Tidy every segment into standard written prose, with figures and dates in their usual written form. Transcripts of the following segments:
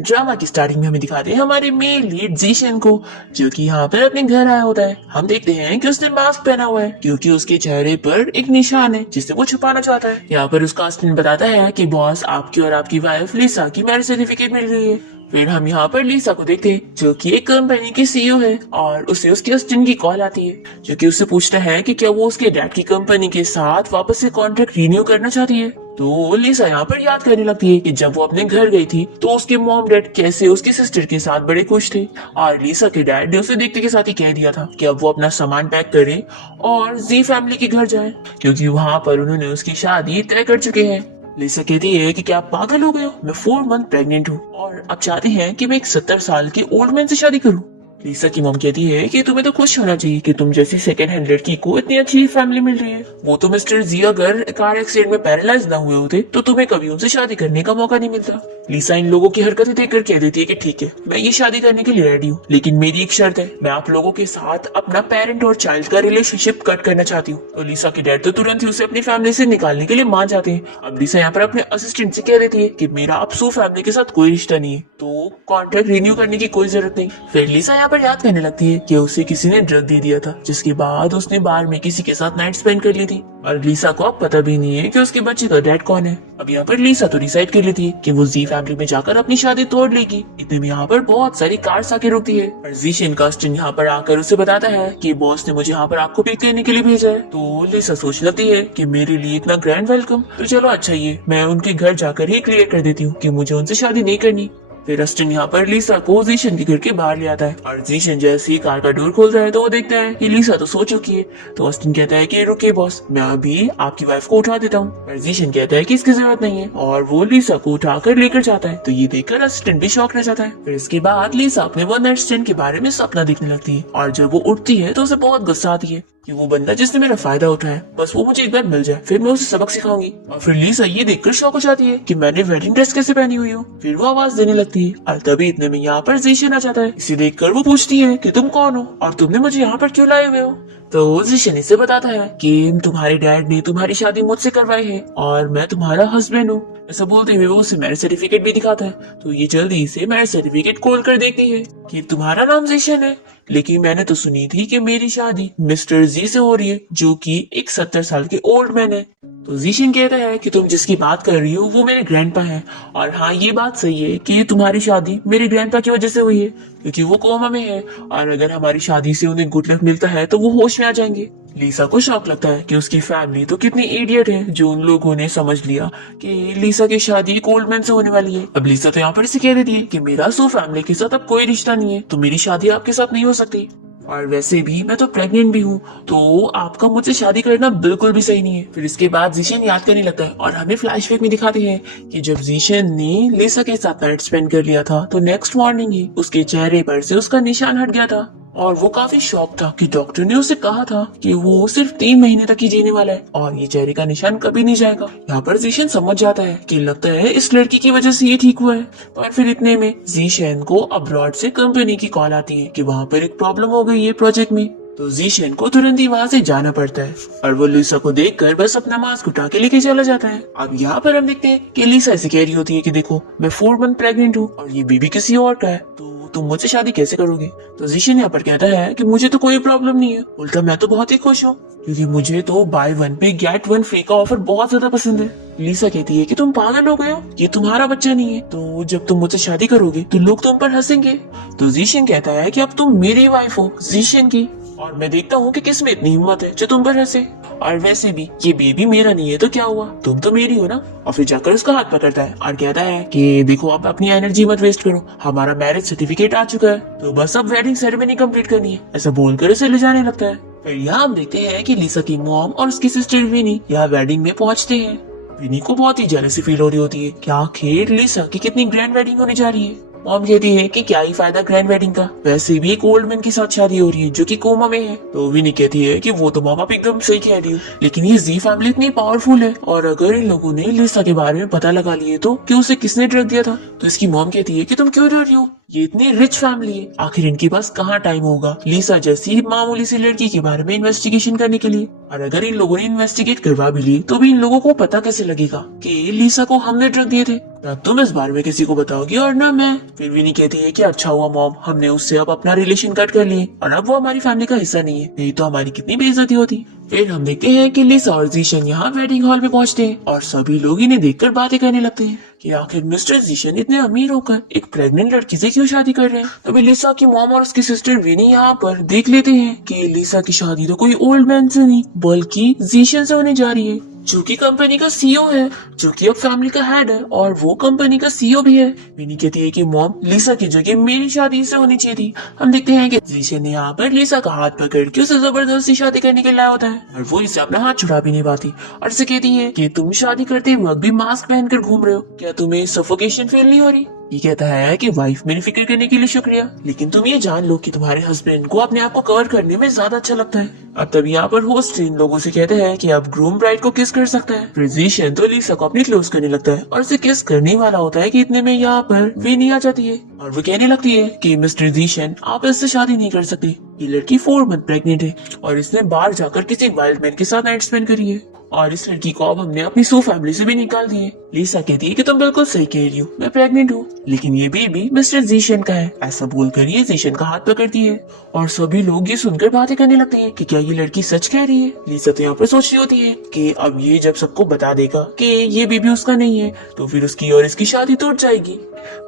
Drama की starting में हमें दिखाते हैं हमारे मेन लीड जीशन को, जो कि यहाँ पर अपने घर आया होता है। हम देखते हैं कि उसने मास्क पहना हुआ है क्योंकि उसके चेहरे पर एक निशान है जिसे वो छुपाना चाहता है। यहाँ पर उसका असिस्टेंट बताता है कि बॉस, आपकी और आपकी वाइफ लिसा की मैरिज सर्टिफिकेट मिल गई है। फिर हम यहाँ पर लिसा को देखते हैं जो कि एक कंपनी की सीईओ है और उसे उसके असिस्टेंट की कॉल आती है, जो कि उससे पूछता है कि क्या वो उसके डैड की कंपनी के साथ वापस से कॉन्ट्रैक्ट रिन्यू करना चाहती है। तो लिसा यहाँ पर याद करने लगती है कि जब वो अपने घर गई थी तो उसके मॉम डैड कैसे उसकी सिस्टर के साथ बड़े खुश थे, और लिसा के डैड ने उसे देखते के साथ ही कह दिया था कि अब वो अपना सामान पैक करे और जी फैमिली के घर जाए, क्योंकि वहाँ पर उन्होंने उसकी शादी तय कर चुके हैं। लिसा कहती है कि क्या आप पागल हो गए हो, मैं 4 मंथ प्रेग्नेंट हूँ और आप चाहते हैं कि मैं एक 70 साल के ओल्ड मैन से शादी करूँ। लिसा की मॉम कहती है कि तुम्हें तो खुश होना चाहिए कि तुम जैसी सेकंड हैंड लड़की को इतनी अच्छी फैमिली मिल रही है। वो तो मिस्टर जी अगर कार एक्सीडेंट में पैरालाइज ना हुए होते तो तुम्हें कभी उनसे शादी करने का मौका नहीं मिलता। लिसा इन लोगों की हरकतें देखकर कह देती है कि ठीक है, मैं ये शादी करने के लिए रेडी हूँ, लेकिन मेरी एक शर्त है, मैं आप लोगों के साथ अपना पेरेंट और चाइल्ड का रिलेशनशिप कट करना चाहती हूँ। तो लिसा के डैड तो तुरंत ही उसे अपनी फैमिली से निकालने के लिए मान जाते हैं। अब लिसा यहाँ पर अपने असिस्टेंट से कह देती है कि मेरा अब सू फैमिली के साथ कोई रिश्ता नहीं है, तो कॉन्ट्रैक्ट रिन्यू करने की कोई जरूरत नहीं। फिर लिसा यहाँ पर याद करने लगती है कि उसे किसी ने ड्रग दे दिया था, जिसके बाद उसने बार में किसी के साथ नाइट स्पेंड कर ली थी, और लिसा को अब पता भी नहीं है कि उसके बच्चे का डैड कौन है। अब यहाँ पर लिसा तो डिसाइड कर लेती है कि वो जी फैमिली में जाकर अपनी शादी तोड़ लेगी। इतने में यहाँ पर बहुत सारी कार्स आके रुकती है और जीशन का असिस्टेंट यहाँ पर आकर उसे बताता है कि बॉस ने मुझे यहाँ पर आपको पिक करने के लिए भेजा है। तो लिसा सोच लेती है कि मेरे लिए इतना ग्रैंड वेलकम, तो चलो अच्छा ये मैं उनके घर जाकर ही क्लियर कर देती हूँ कि मुझे उनसे शादी नहीं करनी। फिर असिस्टेंट यहाँ पर लिसा को जीशन के घर के बाहर ले आता है और जीशन जैसे ही कार का डोर खोलता है तो वो देखता है कि लिसा तो सो चुकी है। तो असिस्टेंट कहता है कि रुकिए बॉस, मैं अभी आपकी वाइफ को उठा देता हूँ। पर जीशन कहता है कि इसकी जरूरत नहीं है और वो लिसा को उठाकर लेकर जाता है। तो ये देखकर असिस्टेंट भी शॉक रह जाता है। फिर इसके बाद लिसा अपने वन नाइट स्टैंड के बारे में सपना देखने लगती है और जब वो उठती है तो उसे बहुत गुस्सा आती है कि वो बंदा जिसने मेरा फायदा उठाया, बस वो मुझे एक बार मिल जाए, फिर मैं उसे सबक सिखाऊंगी। और फिर लिसा ये देखकर शॉक हो जाती है कि मैंने वेडिंग ड्रेस कैसे पहनी हुई हूँ। फिर वो आवाज देने लगती है और तभी इतने में यहाँ पर जीशन आ जाता है। इसे देखकर वो पूछती है कि तुम कौन हो और तुमने मुझे यहाँ पर क्यों लाए हुए हो। तो जीशन इसे बताता है कि तुम्हारे डैड ने तुम्हारी शादी मुझसे करवाई है और मैं तुम्हारा हस्बैंड हूँ। ऐसा बोलते हुए वो उसे मैरिज सर्टिफिकेट भी दिखाता है। तो ये जल्दी से मैरिज सर्टिफिकेट खोल कर देखती है कि तुम्हारा नाम जीशन है, लेकिन मैंने तो सुनी थी कि मेरी शादी मिस्टर जी से हो रही है, जो कि एक 70 साल के ओल्ड मैन है। तो जीशन कहता है कि तुम जिसकी बात कर रही हो वो मेरे ग्रैंडपा हैं, और हाँ ये बात सही है कि तुम्हारी शादी मेरे ग्रैंडपा की वजह से हुई है, क्योंकि वो कोमा में है और अगर हमारी शादी से उन्हें गुड लक मिलता है तो वो होश में आ जाएंगे। लिसा को शौक लगता है कि उसकी फैमिली तो कितनी इडियट है जो उन लोगों ने समझ लिया कि लिसा की शादी एक ओल्ड मैन से होने वाली है। अब लिसा तो यहाँ पर इसे कह देती है कि मेरा सो फैमिली के साथ अब कोई रिश्ता नहीं है, तो मेरी शादी आपके साथ नहीं हो सकती, और वैसे भी मैं तो प्रेग्नेंट भी हूँ, तो आपका मुझसे शादी करना बिल्कुल भी सही नहीं है। फिर इसके बाद जीशन याद करने लगता है और हमें फ्लैशबैक में दिखाते हैं कि जब जीशन ने लिसा के साथ नाइट स्पेंड कर लिया था तो नेक्स्ट मॉर्निंग ही उसके चेहरे पर से उसका निशान हट गया था और वो काफी शॉक था कि डॉक्टर ने उसे कहा था कि वो सिर्फ 3 महीने तक ही जीने वाला है और ये चेहरे का निशान कभी नहीं जाएगा। यहाँ पर जीशन समझ जाता है कि लगता है इस लड़की की वजह से ये ठीक हुआ है। पर फिर इतने में जीशन को अब्रॉड से कंपनी की कॉल आती है कि वहाँ पर एक प्रॉब्लम हो गई है प्रोजेक्ट में। तो जीशन को तुरंत ही वहाँ से जाना पड़ता है और वो लिसा को देखकर बस अपना मास्क उठा के लेके चला जाता है। अब यहाँ पर हम देखते हैं कि लिसा ऐसे कह रही होती है कि देखो मैं 4 मंथ प्रेग्नेंट हूँ और ये बेबी किसी और का है, तो तुम मुझसे शादी कैसे करोगे। तो जीशन यहाँ पर कहता है कि मुझे तो कोई प्रॉब्लम नहीं है, उल्टा मैं तो बहुत ही खुश हूँ क्योंकि मुझे तो बाय 1 पे गेट 1 फ्री का ऑफर बहुत ज्यादा पसंद है। लिसा कहती है कि तुम पागल हो गए हो, ये तुम्हारा बच्चा नहीं है, तो जब तुम मुझसे शादी करोगे तो लोग तुम पर हंसेंगे। तो जीशन कहता है कि अब तुम मेरी वाइफ हो जीशन की, और मैं देखता हूँ कि किस में इतनी हिम्मत है जो तुम पर हंसे, और वैसे भी ये बेबी मेरा नहीं है तो क्या हुआ, तुम तो मेरी हो ना। और फिर जाकर उसका हाथ पकड़ता है और कहता है कि देखो आप अपनी एनर्जी मत वेस्ट करो, हमारा मैरिज सर्टिफिकेट आ चुका है, तो बस अब वेडिंग सेरेमनी कंप्लीट करनी है। ऐसा बोलकर उसे ले जाने लगता है। फिर यहाँ हम देखते हैं कि लिसा की मॉम और उसकी सिस्टर विनी यहाँ वेडिंग में पहुंचते हैं। विनी को बहुत ही जेलसी फील हो रही होती है कि आखिर लिसा की कितनी ग्रैंड वेडिंग होने जा रही है। मॉम कहती है कि क्या ही फायदा ग्रैंड वेडिंग का, वैसे भी एक ओल्ड मैन के साथ शादी हो रही है जो कि कोमा में है। तो विनी कहती है कि वो तो मॉम आप एकदम सही कह रही हो, लेकिन ये जी फैमिली इतनी पावरफुल है और अगर इन लोगों ने लिसा के बारे में पता लगा लिए तो कि उसे किसने ड्रग दिया था। तो इसकी मॉम कहती है कि तुम क्यों डर रही हो, ये इतनी रिच फैमिली है, आखिर इनके पास कहाँ टाइम होगा लिसा जैसी मामूली सी लड़की के बारे में इन्वेस्टिगेशन करने के लिए। और अगर इन लोगों ने इन्वेस्टिगेट करवा भी ली तो भी इन लोगों को पता कैसे लगेगा कि लिसा को हमने ड्रग दिए थे। ना तुम इस बारे में किसी को बताओगी और ना मैं। फिर विनी कहती है कि अच्छा हुआ मॉम, हमने उससे अब अपना रिलेशन कट कर लिए और अब वो हमारी फैमिली का हिस्सा नहीं है, नहीं तो हमारी कितनी बेइज्जती होती। फिर हम देखते हैं कि लिसा और जीशन यहाँ वेडिंग हॉल में पहुंचते हैं और सभी लोग इन्हें देखकर बातें करने लगते हैं कि आखिर मिस्टर जीशन इतने अमीर होकर एक प्रेग्नेंट लड़की से क्यों शादी कर रहे हैं। तभी लिसा की मॉम और उसकी सिस्टर विनी यहाँ पर देख लेते हैं कि लिसा की शादी तो कोई ओल्ड मैन से नहीं बल्कि जीशन से होने जा रही है, जो कि कंपनी का सीईओ है, जो कि अब फैमिली का हेड है और वो कंपनी का सीईओ भी है। विनी कहती है कि मॉम, लिसा की जगह मेरी शादी से होनी चाहिए थी। हम देखते हैं कि जीशन ने यहाँ पर लिसा का हाथ पकड़ के उसे जबरदस्ती शादी करने के लिए लाया होता है और वो इसे अपना हाथ छुड़ा भी नहीं पाती और उसे कहती है कि तुम शादी करते वक्त भी मास्क पहनकर घूम रहे हो, क्या तुम्हें सफोकेशन फील नहीं हो रही। ये कहता है कि वाइफ मेरी फिक्र करने के लिए शुक्रिया, लेकिन तुम ये जान लो कि तुम्हारे हस्बैंड को अपने आप को कवर करने में ज्यादा अच्छा लगता है। अब तब यहाँ पर होस्ट इन लोगों से कहते हैं कि अब ग्रूम ब्राइड को किस कर सकता है। फिर जीशन तो लिसा को अपनी क्लोज करने लगता है और उसे किस करने वाला होता है कि इतने में यहाँ पर विनी आ जाती है और वो कहने लगती है कि मिस्टर जीशन, आप इससे शादी नहीं कर सकते, ये लड़की 4 मंथ प्रेग्नेंट है और इसने बाहर जाकर किसी वाइल्ड मैन के साथ नाइट स्पेंड करी है और इस लड़की को अब हमने अपनी सो फैमिली से भी निकाल दिए। लिसा कहती है कि तुम बिल्कुल सही कह रही हो, मैं प्रेग्नेंट हूँ, लेकिन ये बेबी मिस्टर जीशन का है। ऐसा बोलकर ये जीशन का हाथ पकड़ती है और सभी लोग ये सुनकर बातें करने लगते हैं कि क्या ये लड़की सच कह रही है। लिसा तो यहाँ पर सोच रही होती है कि अब ये जब सबको बता देगा कि ये बेबी उसका नहीं है तो फिर उसकी और इसकी शादी टूट जाएगी।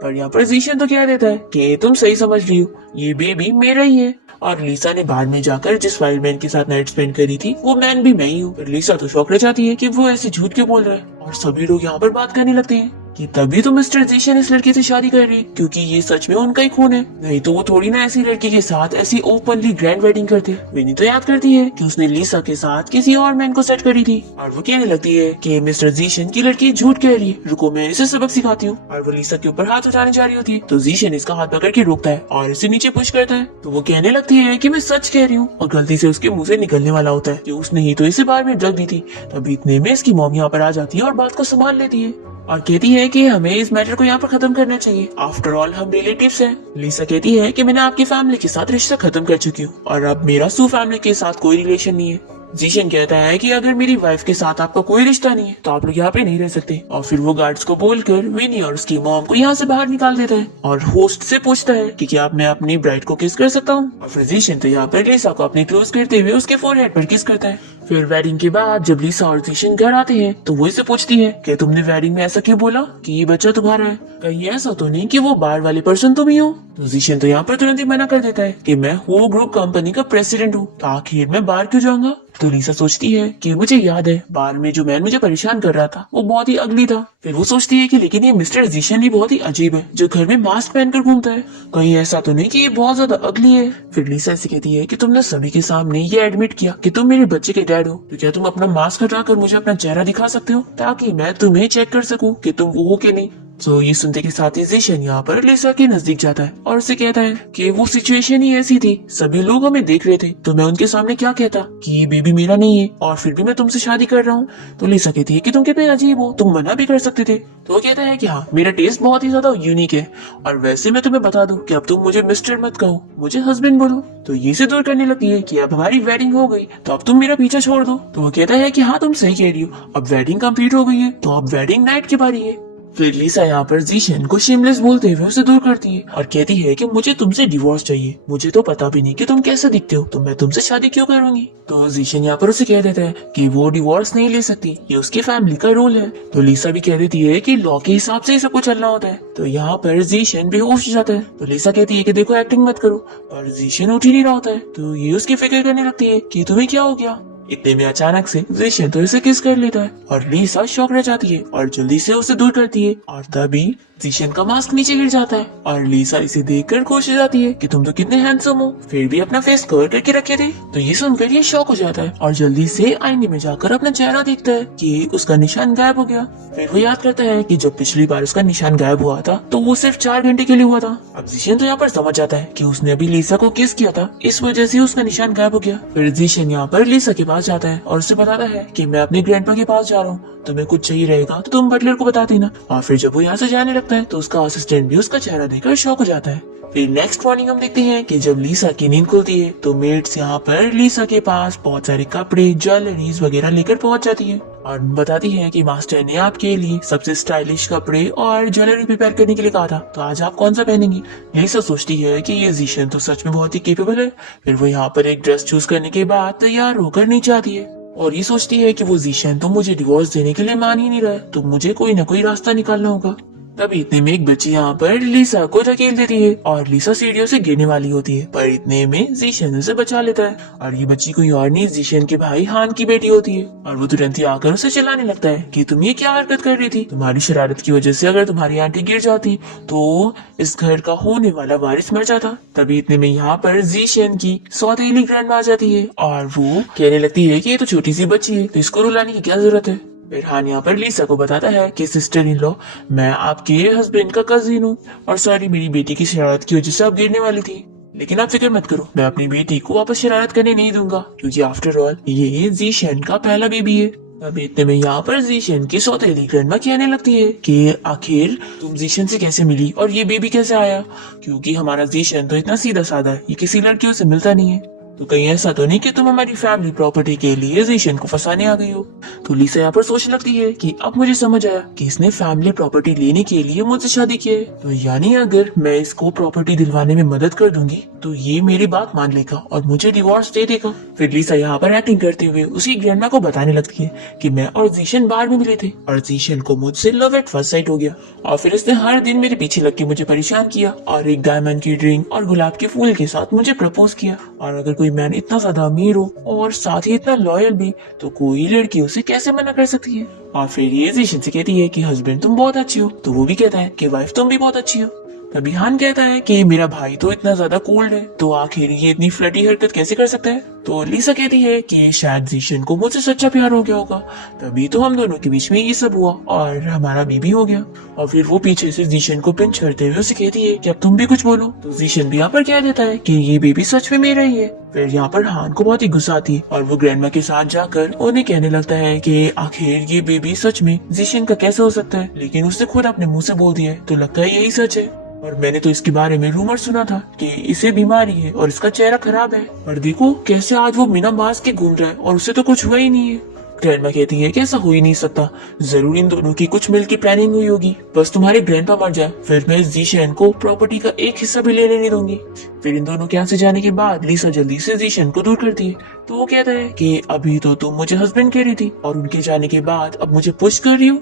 पर यहाँ पर जीशन तो कह देता है कि तुम सही समझ रही हो, ये बेबी मेरा ही है। और लिसा ने बाद में जाकर जिस वाइल्ड मैन के साथ नाइट स्पेंड करी थी वो मैन भी मैं ही हूँ। लिसा तो शौक रह जाती है कि वो ऐसे झूठ क्यों बोल रहा है और सभी लोग यहाँ पर बात करने लगते हैं कि तभी तो मिस्टर जीशन इस लड़की से शादी कर रही क्योंकि ये सच में उनका ही खून है, नहीं तो वो थोड़ी ना ऐसी लड़की के साथ ऐसी ओपनली ग्रैंड वेडिंग करते। विनी तो याद करती है कि उसने लिसा के साथ किसी और मैन को सेट करी थी और वो कहने लगती है कि मिस्टर जीशन की लड़की झूठ कह रही है, रुको मैं इसे सबक सिखाती हूँ। और वो लिसा के ऊपर हाथ उठाने जा रही होती है तो जीशन इसका हाथ पकड़ के रोकता है और इसे नीचे पुश करता है। तो वो कहने लगती है कि मैं सच कह रही हूँ और गलती से उसके मुंह से निकलने वाला होता है कि उसने ही तो इसे बार में ड्रग दी थी। तभी इतने में इसकी मॉम यहाँ पर आ जाती है और बात को संभाल लेती है और कहती है कि हमें इस मैटर को यहाँ पर खत्म करना चाहिए, आफ्टर ऑल हम रिलेटिव्स हैं। लिसा कहती है कि मैंने आपकी फैमिली के साथ रिश्ता खत्म कर चुकी हूँ और अब मेरा सू फैमिली के साथ कोई रिलेशन नहीं है। जीशन कहता है कि अगर मेरी वाइफ के साथ आपका कोई रिश्ता नहीं है तो आप लोग यहाँ पे नहीं रह सकते और फिर वो गार्ड्स को बोलकर विनी और उसकी मॉम को यहाँ से बाहर निकाल देता है और होस्ट से पूछता है कि क्या मैं अपनी ब्राइड को किस कर सकता हूँ। और फिर जीशन तो यहाँ पर लिसा को अपनी क्लोज करते हुए उसके फोरहेड पर किस करता है। फिर वेडिंग के बाद जब लिसा और जीशन घर आते हैं तो वो इसे पूछती है कि तुमने वेडिंग में ऐसा क्यों बोला कि ये बच्चा तुम्हारा है, कहीं ऐसा तो नहीं कि वो बाहर वाले पर्सन तुम ही हो। तो जीशन तो यहाँ पर तुरंत ही मना कर देता है कि मैं हो ग्रुप कंपनी का प्रेसिडेंट हूँ, तो आखिर मैं बाहर क्यों जाऊंगा। तो लिसा सोचती है कि मुझे याद है बाहर में जो मैन मुझे परेशान कर रहा था वो बहुत ही अगली था। फिर वो सोचती है कि लेकिन ये मिस्टर जीशन ही बहुत ही अजीब है जो घर में मास्क पहनकर घूमता है, कहीं ऐसा तो नहीं कि ये बहुत ज्यादा अगली है। फिर लिसा ऐसे कहती है कि तुमने सभी के सामने ये एडमिट किया कि तुम मेरे बच्चे के डैड हो, तो क्या तुम अपना मास्क हटाकर मुझे अपना चेहरा दिखा सकते हो ताकि मैं तुम्हें चेक कर सकूं कि तुम वो हो कि नहीं। तो ये सुनते के साथ ही जीशन यहाँ पर लिसा के नजदीक जाता है और उसे कहता है कि वो सिचुएशन ही ऐसी थी, सभी लोग हमें देख रहे थे तो मैं उनके सामने क्या कहता कि ये बेबी मेरा नहीं है और फिर भी मैं तुमसे शादी कर रहा हूँ। तो लिसा कहती है कि तुम कितने अजीब हो, तुम मना भी कर सकते थे। तो वो कहता है कि हाँ मेरा टेस्ट बहुत ही ज्यादा यूनिक है और वैसे मैं तुम्हें बता दूं कि अब तुम मुझे मिस्टर मत कहो, मुझे हस्बैंड बोलो। तो ये से दूर करने लगती है कि अब हमारी वेडिंग हो गई तो अब तुम मेरा पीछा छोड़ दो। तो वो कहता है कि हाँ तुम सही कह रही हो, अब वेडिंग कंप्लीट हो गई है तो अब वेडिंग नाइट की बारी है। फिर लिसा यहाँ पर जीशन को शेमलेस बोलते हुए उसे दूर करती है और कहती है कि मुझे तुमसे डिवोर्स चाहिए, मुझे तो पता भी नहीं कि तुम कैसे दिखते हो तो मैं तुमसे शादी क्यों करूंगी। तो जीशन यहाँ पर उसे कह देता है कि वो डिवोर्स नहीं ले सकती, ये उसकी फैमिली का रूल है। तो लिसा भी कह देती है कि लॉ के हिसाब से ही सब कुछ चलना होता है। तो यहाँ पर जीशन बेहोश हो जाता है। तो लिसा कहती है कि देखो एक्टिंग मत करो, पर जीशन उठ ही नहीं रहा होता है। तो ये उसकी फिक्र करने लगती है कि तुम्हें क्या हो गया। इतने में अचानक से जीशन तो इसे किस कर लेता है और लिसा शॉक रह जाती है और जल्दी से उसे दूर करती है और तभी जीशन का मास्क नीचे गिर जाता है और लिसा इसे देखकर खुश हो जाती है कि तुम तो कितने हैंडसम हो, फिर भी अपना फेस कवर करके रखे थे। तो ये सुनकर ये शॉक हो जाता है और जल्दी से आईने में जाकर अपना चेहरा देखता है कि उसका निशान गायब हो गया। फिर वो याद करता है कि जब पिछली बार उसका निशान गायब हुआ था तो वो सिर्फ 4 घंटे के लिए हुआ था। अब जीशन तो यहाँ पर समझ जाता है कि उसने अभी लिसा को किस किया था, इस वजह से उसका निशान गायब हो गया। फिर जीशन यहाँ पर लिसा के पास जाता है और उसे बताता है कि मैं अपने ग्रैंडपा के पास जा रहा हूँ तुम्हें कुछ चाहिए रहेगा तो तुम बटलर को बता देना। और फिर जब वो यहाँ से जाने लगता है तो उसका असिस्टेंट भी उसका चेहरा देखकर शॉक हो जाता है। फिर नेक्स्ट मॉर्निंग हम देखते हैं कि जब लीसा की नींद खुलती है तो मेड्स यहाँ पर लीसा के पास बहुत सारे कपड़े, ज्वेलरीज वगैरह लेकर पहुंच जाती है और बताती है कि मास्टर ने आपके लिए सबसे स्टाइलिश कपड़े और ज्वेलरी प्रिपेयर करने के लिए कहा था, तो आज आप कौन सा पहनेंगी। लीसा सोचती है कि ये जीशन तो सच में बहुत ही केपेबल है। फिर वो यहाँ पर एक ड्रेस चूज करने के बाद तैयार होकर नीचे आती है और ये सोचती है कि वो जीशन तो मुझे डिवोर्स देने के लिए मान ही नहीं रहा है, तो मुझे कोई ना कोई रास्ता निकालना होगा। तभी इतने में एक बच्ची यहाँ पर लीसा को धकेल देती है और लीसा सीढ़ियों से गिरने वाली होती है, पर इतने में जीशन उसे बचा लेता है और ये बच्ची कोई और नहीं जीशन के भाई हान की बेटी होती है। और वो तुरंत ही आकर उसे चिल्लाने लगता है कि तुम ये क्या हरकत कर रही थी, तुम्हारी शरारत की वजह से अगर तुम्हारी आंटी गिर जाती तो इस घर का होने वाला वारिस मर जाता। तभी इतने में यहाँ पर जीशन की सौतेली ग्रैंडमा आ जाती है और वो कहने लगती है कि ये तो छोटी सी बच्ची है, तो इसको रुलाने की क्या जरूरत है। फिर हान यहाँ पर लीसा को बताता है कि सिस्टर इन लॉ, मैं आपके हस्बैंड का कजिन हूँ और सॉरी मेरी बेटी की शरारत की वजह से आप गिरने वाली थी, लेकिन आप फिक्र मत करो, मैं अपनी बेटी को वापस शरारत करने नहीं दूंगा क्योंकि आफ्टर ऑल ये जीशन का पहला बेबी है। अब इतने में यहाँ पर जीशन की सौतेली ग्रैंडमा कहने लगती है कि आखिर तुम जीशन से कैसे मिली और ये बेबी कैसे आया, क्योंकि हमारा जीशन तो इतना सीधा साधा है, ये किसी लड़कियों से मिलता नहीं है, तो कहीं ऐसा तो नहीं कि तुम हमारी फैमिली प्रॉपर्टी के लिए जीशन को फंसाने आ गई हो। तो लीसा यहाँ पर सोचने लगती है कि अब मुझे समझ आया कि इसने फैमिली प्रॉपर्टी लेने के लिए मुझसे शादी की है, तो यानी अगर मैं इसको प्रॉपर्टी दिलवाने में मदद कर दूंगी तो ये मेरी बात मान लेगा और मुझे डिवोर्स दे देगा। फिर लीसा यहाँ पर एक्टिंग करते हुए उसी ग्रैंडमा को बताने लगती है कि मैं और जीशन बाहर में मिले थे और जीशन को मुझसे लव एट फर्स्ट साइट हो गया और फिर इसने हर दिन मेरे पीछे लग के मुझे परेशान किया और एक डायमंड की रिंग और गुलाब के फूल के साथ मुझे प्रपोज किया। और अगर कोई मैन इतना ज्यादा अमीर हो और साथ ही इतना लॉयल भी तो कोई लड़की उसे कैसे मना कर सकती है। और फिर ये जीशन से कहती है कि हस्बैंड तुम बहुत अच्छी हो, तो वो भी कहता है कि वाइफ तुम भी बहुत अच्छी हो। तभी हान कहता है कि मेरा भाई तो इतना ज्यादा कोल्ड है, तो आखिर ये इतनी फ्लर्टी हरकत कैसे कर सकता है। तो लीसा कहती है कि शायद जीशन को मुझसे सच्चा प्यार हो गया होगा, तभी तो हम दोनों के बीच में ये सब हुआ और हमारा बेबी हो गया। और फिर वो पीछे से जीशन को पिंच करते हुए उसे कहती है कि अब तुम भी कुछ बोलो। तो जीशन भी यहाँ पर कह देता है कि ये बेबी सच में मेरा ही है। फिर यहाँ पर हान को बहुत ही गुस्सा आती है और वो ग्रैंडमा के साथ जाकर उन्हें कहने लगता है कि आखिर ये बेबी सच में जीशन का कैसे हो सकता है, लेकिन उसने खुद अपने मुंह से बोल दिया है, तो लगता है यही सच है। और मैंने तो इसके बारे में रूमर सुना था कि इसे बीमारी है और इसका चेहरा खराब है, और देखो कैसे आज वो बिना मास्क के घूम रहा है और उसे तो कुछ हुआ ही नहीं है। ग्रैंडमा कहती है कि ऐसा हो ही नहीं सकता, जरूर इन दोनों की कुछ मिल की प्लानिंग हुई होगी, बस तुम्हारे ग्रैंडपा मर जाए फिर मैं इस जीशन को प्रॉपर्टी का एक हिस्सा भी लेने नहीं दूंगी। फिर इन दोनों के यहाँ से जाने के बाद लीसा जल्दी से जीशन को दूर करती है, तो वो कहता है कि अभी तो तुम मुझे हस्बैंड कह रही थी और उनके जाने के बाद अब मुझे पुश कर रही हो।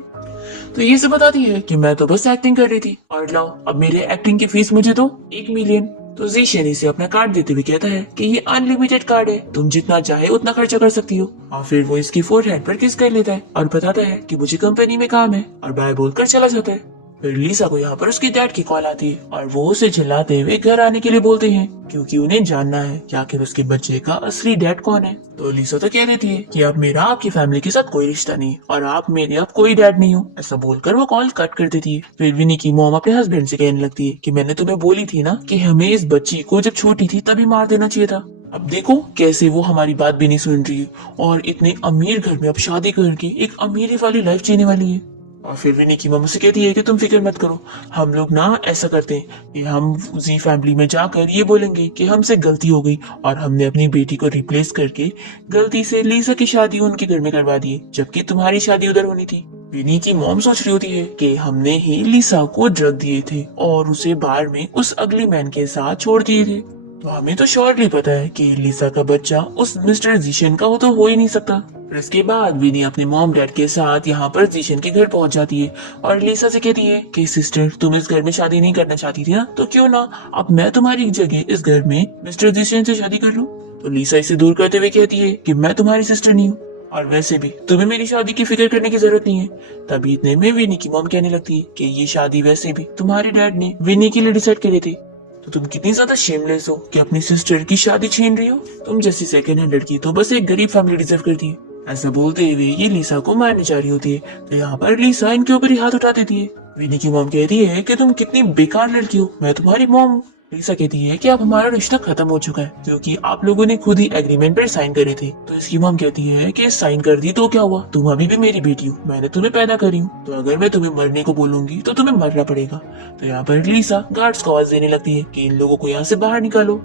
तो ये सब बताती है कि मैं तो बस एक्टिंग कर रही थी और लाओ अब मेरे एक्टिंग की फीस मुझे दो 1 मिलियन। तो जीशन इसे अपना कार्ड देते हुए कहता है कि ये अनलिमिटेड कार्ड है, तुम जितना चाहे उतना खर्चा कर सकती हो। और फिर वो इसकी फोरहेड पर किस कर लेता है और बताता है कि मुझे कंपनी में काम है और बाय बोलकर चला जाता है। फिर लीसा को यहाँ पर उसके डैड की कॉल आती है और वो उसे चिल्लाते हुए घर आने के लिए बोलते हैं क्योंकि उन्हें जानना है कि आखिर उसके बच्चे का असली डैड कौन है। तो लीसा तो कह देती है कि अब मेरा आपकी फैमिली के साथ कोई रिश्ता नहीं और आप मेरे अब कोई डैड नहीं हो। ऐसा बोलकर वो कॉल कट कर देती है। फिर विनी की मॉम अपने हस्बैंड से कहने लगती है कि मैंने तुम्हें बोली थी ना कि हमें इस बच्ची को जब छोटी थी तभी मार देना चाहिए था। अब देखो कैसे वो हमारी बात भी नहीं सुन रही है और इतने अमीर घर में अब शादी करके एक अमीरी वाली लाइफ जीने वाली है। और फिर विनी की मम्मी से कहती है कि तुम फिक्र मत करो, हम लोग ना ऐसा करते हैं कि हम जी फैमिली में जाकर ये बोलेंगे कि हमसे गलती हो गई और हमने अपनी बेटी को रिप्लेस करके गलती से लीसा की शादी उनके घर में करवा दी, जबकि तुम्हारी शादी उधर होनी थी। विनी की मॉम सोच रही होती है कि हमने ही लीसा को ड्रग दिए थे और उसे बार में उस अगली मैन के साथ छोड़ दिए थे, तो हमें तो श्योरली पता है कि लीसा का बच्चा उस मिस्टर जीशन का तो हो ही नहीं सकता। फिर इसके बाद विनी अपने मॉम डैड के साथ यहाँ पर जीशन के घर पहुंच जाती है और लीसा से कहती है कि सिस्टर तुम इस घर में शादी नहीं करना चाहती थी ना, तो क्यों ना अब मैं तुम्हारी जगह इस घर में मिस्टर जीशन से शादी कर लूं। तो लीसा इसे दूर करते हुए कहती है कि मैं तुम्हारी सिस्टर नहीं हूँ और वैसे भी तुम्हें मेरी शादी की फिक्र करने की जरूरत नहीं है। तभी इतने में विनी की मॉम कहने लगती है कि ये शादी वैसे भी तुम्हारे डैड ने विनी के लिए डिसाइड करी थी, तो तुम कितनी ज्यादा शेमलेस हो कि अपनी सिस्टर की शादी छीन रही हो। तुम जैसी सेकंड हैंड लड़की तो बस एक गरीब फैमिली डिजर्व करती है। ऐसा बोलते हुए ये लीसा को मारने जा रही होती है, तो यहाँ पर लीसा इनके ऊपर ही हाथ उठा देती है। विनी की मॉम कहती है कि तुम कितनी बेकार लड़की हो, मैं तुम्हारी मॉम हूँ। लिसा कहती है कि अब हमारा रिश्ता खत्म हो चुका है क्योंकि आप लोगों ने खुद ही एग्रीमेंट पर साइन करे थे। तो इसकी मॉम कहती है कि साइन कर दी तो क्या हुआ, तुम अभी भी मेरी बेटी हो, मैंने तुम्हें पैदा करी हूँ, तो अगर मैं तुम्हें मरने को बोलूंगी तो तुम्हें मरना पड़ेगा। तो यहाँ पर लिसा गार्ड्स को आवाज देने लगती है कि इन लोगों को यहाँ से बाहर निकालो।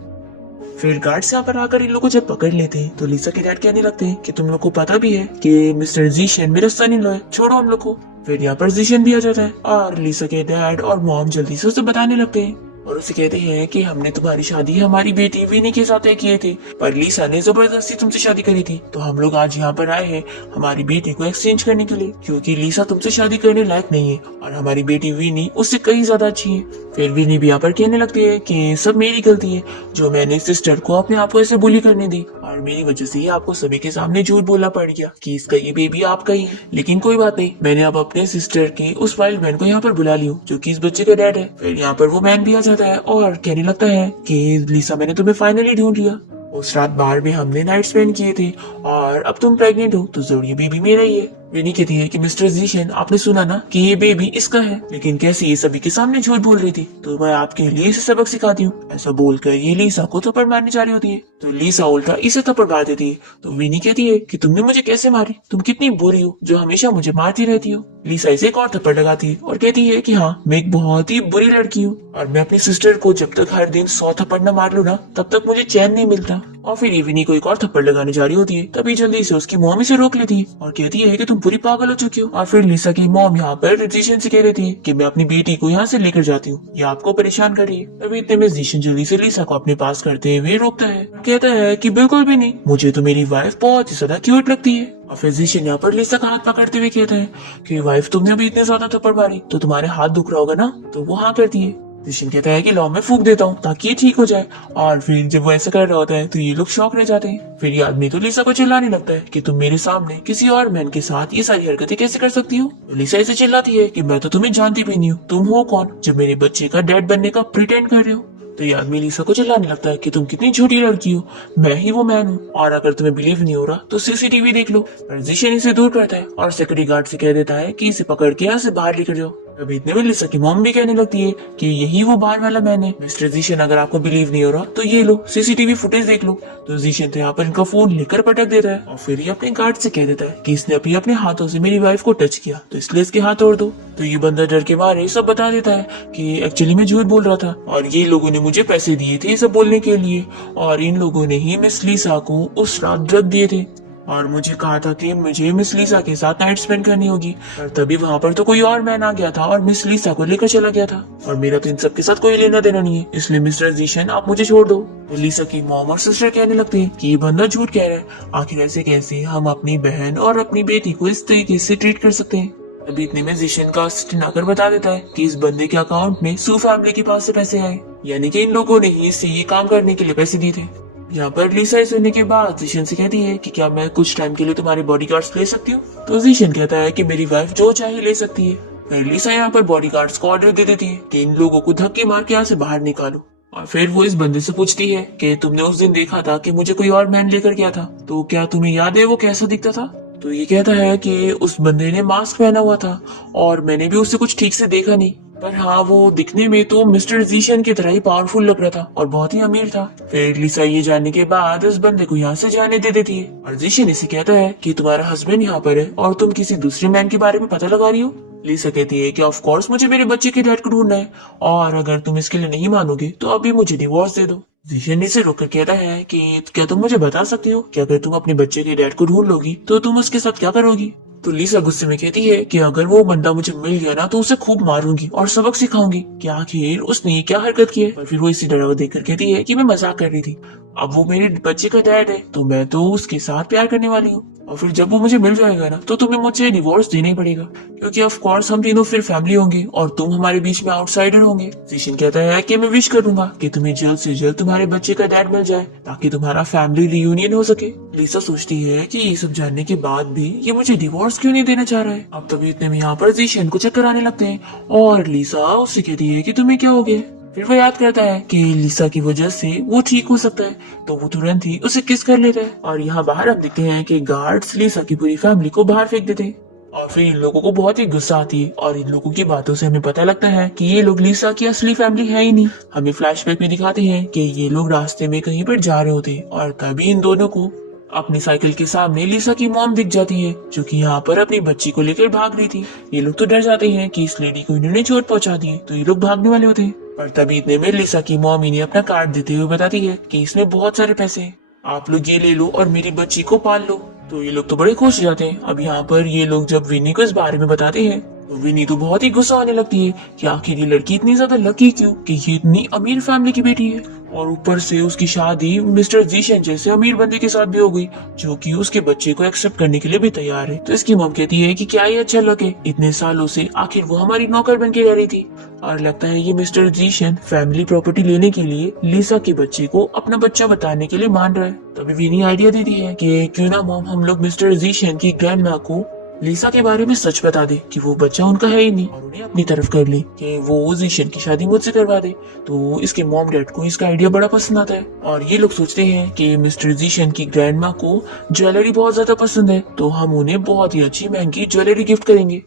फिर गार्ड्स यहाँ पर आकर इन लोगों को जब पकड़ लेते हैं तो लिसा के डैड कहने लगते हैं कि तुम लोग को पता भी है कि मिस्टर जीशन मेरा सन इन लॉ है, छोड़ो हम लोग को। फिर यहाँ पर जीशन भी आ जाता है और लिसा के डैड और मॉम जल्दी से उसे बताने लगते हैं और उसे कहते हैं कि हमने तुम्हारी शादी हमारी बेटी विनी के साथ तय किए थे, पर लिसा ने जबरदस्ती तुमसे शादी करी थी, तो हम लोग आज यहाँ पर आए हैं हमारी बेटी को एक्सचेंज करने के लिए, क्योंकि लिसा तुमसे शादी करने लायक नहीं है और हमारी बेटी विनी उससे कहीं ज्यादा अच्छी है। फिर विनी भी यहाँ पर कहने लगती है कि सब मेरी गलती है जो मैंने सिस्टर को अपने आप को ऐसे बुली करने दी और मेरी वजह से ही आपको सभी के सामने झूठ बोलना पड़ गया कि इसका ये बेबी आपका ही है। लेकिन कोई बात नहीं, मैंने अब अपने सिस्टर के उस वाइल्ड मैन को यहाँ पर बुला लिया जो कि इस बच्चे का डैड है। फिर यहाँ पर वो मैन भी आ जाता है और कहने लगता है कि लिसा मैंने तुम्हें फाइनली ढूंढ लिया, उस रात बाहर में हमने नाइट स्पेंड किए थे और अब तुम प्रेग्नेंट हो तो जरूर ये बेबी मेरा ही है। विनी कहती है कि मिस्टर जीशन आपने सुना ना कि ये बेबी इसका है, लेकिन कैसे ये सभी के सामने झूठ बोल रही थी, तो मैं आपके लिए इसे सबक सिखाती हूँ। ऐसा बोलकर ये लिसा को थप्पड़ मारने जा रही होती है तो लिसा उल्टा इसे थप्पड़ मार देती है। तो विनी कहती है कि तुमने मुझे कैसे मारी, तुम कितनी बुरी हो जो हमेशा मुझे मारती रहती हो। लिसा इसे एक और थप्पड़ लगाती है और कहती है कि हाँ मैं एक बहुत ही बुरी लड़की हूँ और मैं अपनी सिस्टर को जब तक हर दिन 100 थप्पड़ न मार लूँ ना तब तक मुझे चैन नहीं मिलता। और फिर विनी को एक और थप्पड़ लगाने जा रही होती है तभी जल्दी से उसकी मॉम इसे रोक लेती है और कहती है कि तुम पूरी पागल हो चुकी हो। और फिर लिसा की मॉम यहाँ पर जीशन से कह रही थी कि मैं अपनी बेटी को यहाँ से लेकर जाती हूँ, ये आपको परेशान कर रही है। तभी इतने में जीशन जल्दी से लिसा को अपने पास करते हुए रोकता है, कहता है कि बिल्कुल भी नहीं, मुझे तो मेरी वाइफ बहुत ही ज्यादा क्यूट लगती है। और फिर जीशन यहाँ पर लिसा का हाथ पकड़ते हुए कहता है कि वाइफ तुमने अभी इतने ज्यादा थप्पड़ मारी तो तुम्हारे हाथ दुख रहा होगा ना, तो वो हाँ करती है। जिशन कहता है कि लाओ मैं फूंक देता हूँ ताकि ये ठीक हो जाए। और फिर जब वो ऐसा कर रहा होता है तो ये लोग शॉक रह जाते हैं। फिर ये आदमी तो लिसा को चिल्लाने लगता है कि तुम मेरे सामने किसी और मैन के साथ ये सारी हरकतें कैसे कर सकती हो। तो लिसा इसे चिल्लाती है कि मैं तो तुम्हें जानती भी नहीं हूँ, तुम हो कौन जो मेरे बच्चे का डैड बनने का प्रिटेंड कर रहे हो। तो ये आदमी लिसा को चिल्लाने लगता है कि तुम कितनी झूठी लड़की हो, मैं ही वो मैन हूँ और अगर तुम्हें बिलीव नहीं हो रहा तो सीसीटीवी देख लो। पर जिशन इसे दूर करता है और सिक्योरिटी गार्ड से कह देता है कि इसे पकड़ के यहाँ से बाहर लेकर जाओ। अभी इतने में लिसा की मॉम भी कहने लगती है कि यही वो बाहर वाला मैन है। मिस्टर जीशन अगर आपको बिलीव नहीं हो रहा तो ये लो सीसीटीवी फुटेज देख लो। तो जीशन तो यहाँ पर इनका फोन लेकर पटक देता है और फिर ये अपने गार्ड से कह देता है कि इसने अभी अपने हाथों से मेरी वाइफ को टच किया तो इसलिए इसके हाथ तोड़ दो। तो ये बंदा डर के मारे सब बता देता है कि एक्चुअली मैं झूठ बोल रहा था और ये लोगों ने मुझे पैसे दिए थे सब बोलने के लिए और इन लोगों ने ही मिस लिसा को उस रात ड्रग दिए थे और मुझे कहा था कि मुझे मिस लिसा के साथ नाइट स्पेंड करनी होगी। पर तभी वहाँ पर तो कोई और मैन आ गया था और मिस लिसा को लेकर चला गया था और मेरा तो इन सब के साथ कोई लेना देना नहीं है, इसलिए मिस्टर जीशन आप मुझे छोड़ दो। तो लिसा की मॉम और सिस्टर कहने लगते हैं कि ये बंदा झूठ कह रहा है, आखिर ऐसे कैसे हम अपनी बहन और अपनी बेटी को इस तरीके से ट्रीट कर सकते हैं। अभी इतने में जीशन का असिस्टेंट आकर बता देता है कि इस बंदे के अकाउंट में सू फैमिली के पास से पैसे आए, यानी कि इन लोगों ने ही इससे ये काम करने के लिए पैसे दिए थे। यहाँ पर लिसा सुनने के बाद जीशन से कहती है कि क्या मैं कुछ टाइम के लिए तुम्हारे बॉडीगार्ड्स ले सकती हूँ। तो जीशन कहता है कि मेरी वाइफ जो चाहे ले सकती है। फिर लिसा यहाँ पर बॉडीगार्ड्स को ऑर्डर दे देती है कि इन लोगों को धक्के मार के यहाँ से बाहर निकालो। और फिर वो इस बंदे से पूछती है कि तुमने उस दिन देखा था कि मुझे कोई और मैन लेकर गया था, तो क्या तुम्हें याद है वो कैसा दिखता था। तो ये कहता है कि उस बंदे ने मास्क पहना हुआ था और मैंने भी उसे कुछ ठीक से देखा नहीं, पर हाँ वो दिखने में तो मिस्टर जीशन की तरह ही पावरफुल लग रहा था और बहुत ही अमीर था। फिर लिसा ये जानने के बाद उस बंदे को यहाँ से जाने दे देती है और जीशन इसे कहता है कि तुम्हारा हस्बैंड यहाँ पर है और तुम किसी दूसरे मैन के बारे में पता लगा रही हो। लिसा कहती है कि ऑफ कोर्स मुझे मेरे बच्चे के डैड को ढूंढना है और अगर तुम इसके लिए नहीं मानोगे तो अभी मुझे डिवोर्स दे दो। जीशन इसे रोककर कहता है कि क्या तुम मुझे बता सकती हो कि अगर तुम अपने बच्चे के डैड को ढूंढ लोगी तो तुम उसके साथ क्या करोगी। तो लिसा गुस्से में कहती है कि अगर वो बंदा मुझे मिल गया ना तो उसे खूब मारूंगी और सबक सिखाऊंगी कि आखिर उसने ये क्या हरकत की है। पर फिर वो इसी डरावा देखकर कहती है कि मैं मजाक कर रही थी, अब वो मेरे बच्चे का डैड है तो मैं तो उसके साथ प्यार करने वाली हूँ और फिर जब वो मुझे मिल जाएगा ना तो तुम्हें मुझे डिवोर्स देना ही पड़ेगा, क्योंकि ऑफ कोर्स हम तीनों फिर फैमिली होंगे और तुम हमारे बीच में आउटसाइडर होंगे। जीशन कहता है कि मैं विश करूंगा कि तुम्हें जल्द से जल्द तुम्हारे बच्चे का डैड मिल जाए ताकि तुम्हारा फैमिली रियूनियन हो सके। लिसा सोचती है कि ये सब जानने के बाद भी ये मुझे डिवोर्स क्यों नहीं देना चाह रहा है। अब तभी इतने में यहाँ पर जीशन को चक्कर आने लगते हैं और लिसा उससे कहती है कि तुम्हें क्या हो गया। फिर वो याद करता है कि लिसा की वजह से वो ठीक हो सकता है, तो वो तुरंत ही उसे किस कर लेता है और यहाँ बाहर हम देखते हैं कि गार्ड्स लिसा की पूरी फैमिली को बाहर फेंक देते हैं और फिर इन लोगों को बहुत ही गुस्सा आती है और इन लोगों की बातों से हमें पता लगता है कि ये लोग लिसा की असली फैमिली है ही नहीं। हमें फ्लैशबैक में दिखाते हैं कि ये लोग रास्ते में कहीं पर जा रहे होते हैं और तभी इन दोनों को अपनी साइकिल के सामने लिसा की मॉम दिख जाती है, जो कि यहाँ पर अपनी बच्ची को लेकर भाग रही थी। ये लोग तो डर जाते हैं कि इस लेडी को इन्होंने चोट पहुंचा दी है, तो ये लोग भागने वाले होते हैं। पर तभी इतने में लिसा की मॉम इन्हें अपना कार्ड देते हुए बताती है कि इसमें बहुत सारे पैसे हैं, आप लोग ये ले लो और मेरी बच्ची को पाल लो। तो ये लोग तो बड़े खुश हो जाते हैं। अब यहाँ पर ये लोग जब विनी को इस बारे में बताते हैं तो विनी तो बहुत ही गुस्सा होने लगती है कि आखिर ये लड़की इतनी ज्यादा लकी क्यों कि ये इतनी अमीर फैमिली की बेटी है, और ऊपर से उसकी शादी मिस्टर जीशन जैसे अमीर बंदे के साथ भी हो गई, जो कि उसके बच्चे को एक्सेप्ट करने के लिए भी तैयार है। तो इसकी मॉम कहती है कि क्या ये अच्छा लग है, इतने सालों से आखिर वो हमारी नौकर बन के रह रही थी, और लगता है ये मिस्टर जीशन फैमिली प्रॉपर्टी लेने के लिए लिसा के बच्चे को अपना बच्चा बताने के लिए मान रहा है। तभी विनी आइडिया देती है कि क्यों ना मॉम हम लोग मिस्टर जीशन की ग्रैंड माँ को लिसा के बारे में सच बता दे कि वो बच्चा उनका है ही नहीं, और उन्हें अपनी तरफ कर ले कि वो जीशन की शादी मुझसे करवा दे। तो इसके मॉम डैड को इसका आइडिया बड़ा पसंद आता है और ये लोग सोचते हैं कि मिस्टर जीशन की ग्रैंड माँ को ज्वेलरी बहुत ज्यादा पसंद है, तो हम उन्हें बहुत ही अच्छी महंगी ज्वेलरी गिफ्ट करेंगे।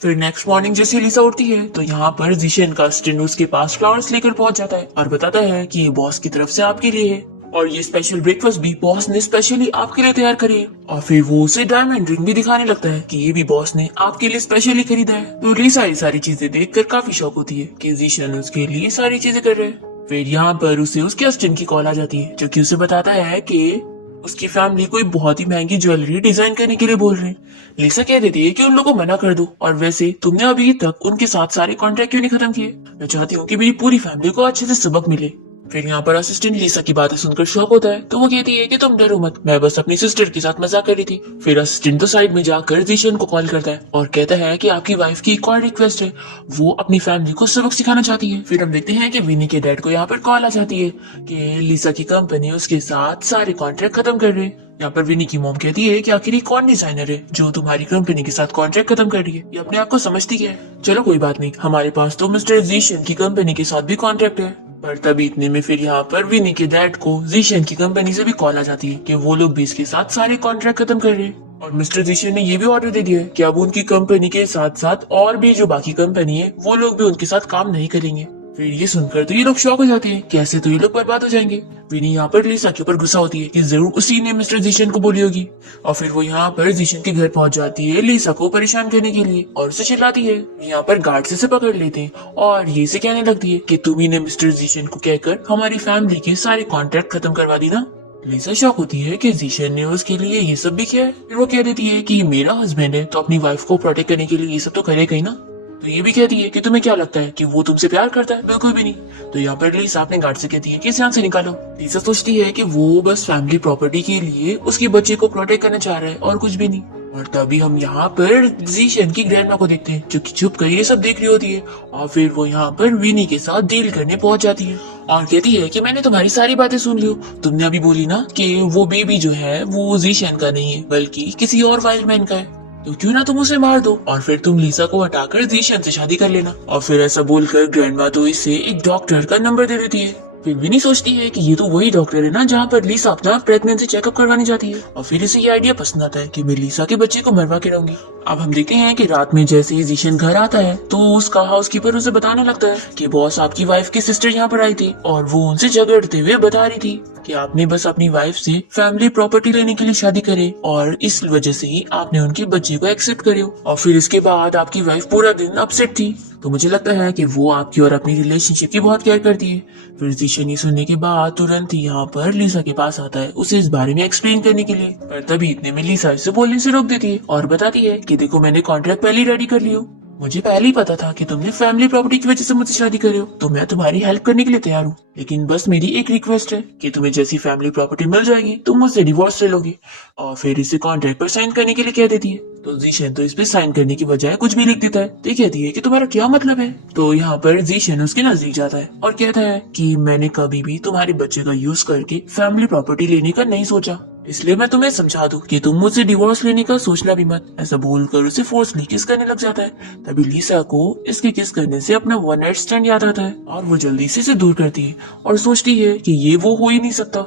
फिर नेक्स्ट मॉर्निंग जैसे लिसा उठती है तो यहाँ पर जीशन का असिस्टेंट उसके पास फ्लावर्स लेकर पहुंच जाता है और बताता है कि ये बॉस की तरफ से आपके लिए है, और ये स्पेशल ब्रेकफास्ट भी बॉस ने स्पेशली आपके लिए तैयार करी है। और फिर वो उसे डायमंड रिंग भी दिखाने लगता है कि ये भी बॉस ने आपके लिए स्पेशली खरीदा है। तो लिसा ये सारी चीजें देखकर काफी शौक होती है कि जीशन उसके लिए सारी चीजें कर रहे हैं। फिर यहाँ पर उसे उसके असिस्टेंट की कॉल आ जाती है, जो कि उसे बताता है कि उसकी फैमिली कोई बहुत ही महंगी ज्वेलरी डिजाइन करने के लिए बोल रहे हैं। लिसा कह देती है कि उन लोगों को मना कर दो, और वैसे तुमने अभी तक उनके साथ सारे कॉन्ट्रैक्ट क्यों नहीं खत्म किए? मैं चाहती हूँ कि मेरी पूरी फैमिली को अच्छे से सबक मिले। फिर यहाँ पर असिस्टेंट लिसा की बातें सुनकर शॉक होता है, तो वो कहती है कि तुम डरो मत, मैं बस अपनी सिस्टर के साथ मजाक कर रही थी। फिर असिस्टेंट तो साइड में जाकर जीशन को कॉल करता है और कहता है कि आपकी वाइफ की एक और रिक्वेस्ट है, वो अपनी फैमिली को सबक सिखाना चाहती है। फिर हम देखते हैं कि विनी के डैड को यहाँ पर कॉल आ जाती है कि लिसा की कंपनी उसके साथ सारे कॉन्ट्रैक्ट खत्म कर रहे हैं। यहाँ पर विनी की मॉम कहती है कि आखिर कौन डिजाइनर है जो तुम्हारी कंपनी के साथ कॉन्ट्रैक्ट खत्म कर रही है, ये अपने आप को समझती है। चलो कोई बात नहीं, हमारे पास तो मिस्टर जीशन की कंपनी के साथ भी कॉन्ट्रैक्ट है। पर तभी इतने में फिर यहाँ पर विनी के डैड को जीशन की कंपनी से भी कॉल आ जाती है कि वो लोग भी इसके साथ सारे कॉन्ट्रैक्ट खत्म कर रहे हैं, और मिस्टर जीशन ने ये भी ऑर्डर दे दिया है कि अब उनकी कंपनी के साथ साथ और भी जो बाकी कंपनी है वो लोग भी उनके साथ काम नहीं करेंगे। फिर ये सुनकर तो ये लोग शॉक हो जाते हैं, कैसे तो ये लोग बर्बाद हो जाएंगे। विनी यहाँ पर लिसा के ऊपर गुस्सा होती है कि जरूर उसी ने मिस्टर जीशन को बोली होगी, और फिर वो यहाँ पर जीशन के घर पहुंच जाती है लिसा को परेशान करने के लिए और उसे चिल्लाती है। यहाँ पर गार्ड से पकड़ लेते हैं और ये से कहने लगती है कि तुम ही ने मिस्टर जीशन को कहकर हमारी फैमिली के सारे कॉन्ट्रैक्ट खत्म करवा दी ना। लिसा शॉक होती है कि जीशन ने उसके लिए ये सब भी किया है। फिर वो कह देती है कि मेरा हस्बैंड है तो अपनी वाइफ को प्रोटेक्ट करने के लिए ये सब तो करेगा ही ना। तो ये भी कहती है कि तुम्हें क्या लगता है कि वो तुमसे प्यार करता है? बिल्कुल भी नहीं। तो यहाँ पर लिसा अपने गार्ड से कहती है कि इसे यहाँ से निकालो। लिसा सोचती है कि वो बस फैमिली प्रॉपर्टी के लिए उसके बच्चे को प्रोटेक्ट करना चाह रहा है और कुछ भी नहीं। और तभी हम यहाँ पर जीशन की ग्रैंडमा को देखते हैं, जो कि छुप कर ये सब देख रही होती है, और फिर वो यहाँ पर विनी के साथ डील करने पहुंच जाती है और कहती है कि मैंने तुम्हारी सारी बातें सुन ली। तुमने अभी बोली ना कि वो बेबी जो है वो जीशन का नहीं है बल्कि किसी और वाइल्ड मैन का है, तो क्यों ना तुम उसे मार दो और फिर तुम लिसा को हटाकर जीशन से शादी कर लेना। और फिर ऐसा बोलकर ग्रैंडमा तो इसे एक डॉक्टर का नंबर दे देती है। फिर विनी सोचती है कि ये तो वही डॉक्टर है ना जहाँ पर लिसा अपना प्रेगनेंसी चेकअप करवाने जाती है, और फिर इसे ये आइडिया पसंद आता है कि मैं लिसा के बच्चे को मरवा के रहूंगी। अब हम देखते हैं कि रात में जैसे ही जीशन घर आता है तो उसका हाउसकीपर उसे बताने लगता है कि बॉस आपकी वाइफ की सिस्टर यहाँ पर आई थी और वो उनसे झगड़ते हुए बता रही थी कि आपने बस अपनी वाइफ से फैमिली प्रॉपर्टी लेने के लिए शादी करे और इस वजह से ही आपने उनके बच्चे को एक्सेप्ट करे, और फिर इसके बाद आपकी वाइफ पूरा दिन अपसेट थी। तो मुझे लगता है कि वो आपकी और अपनी रिलेशनशिप की बहुत केयर करती है। फिर जीशन ये सुनने के बाद तुरंत ही यहाँ पर लिसा के पास आता है उसे इस बारे में एक्सप्लेन करने के लिए, पर तभी इतने में लिसा इसे बोलने से रोक देती है और बताती है कि देखो मैंने कॉन्ट्रैक्ट पहले ही रेडी कर लियो, मुझे पहले ही पता था कि तुमने फैमिली प्रॉपर्टी की वजह से मुझसे शादी कर रहे हो, तो मैं तुम्हारी हेल्प करने के लिए तैयार हूँ, लेकिन बस मेरी एक रिक्वेस्ट है कि तुम्हें जैसी फैमिली प्रॉपर्टी मिल जाएगी तुम मुझसे डिवोर्स ले लोगे। और फिर इसे कॉन्ट्रैक्ट पर साइन करने के लिए कह देती है। तो जीशन तो इस पे साइन करने की बजाय कुछ भी लिख देता है। तो कहती है कि तुम्हारा क्या मतलब है। तो यहाँ पर जीशन उसके नजदीक जाता है और कहता है कि मैंने कभी भी तुम्हारे बच्चे का यूज करके फैमिली प्रॉपर्टी लेने का नहीं सोचा, इसलिए मैं तुम्हें समझा दूं कि तुम मुझसे डिवोर्स लेने का सोचना भी मत। ऐसा बोलकर उसे फोर्सली किस करने लग जाता है। तभी लिसा को इसके किस करने से अपना वन नाइट स्टैंड याद आता है और वो जल्दी से इसे दूर करती है और सोचती है कि ये वो हो ही नहीं सकता,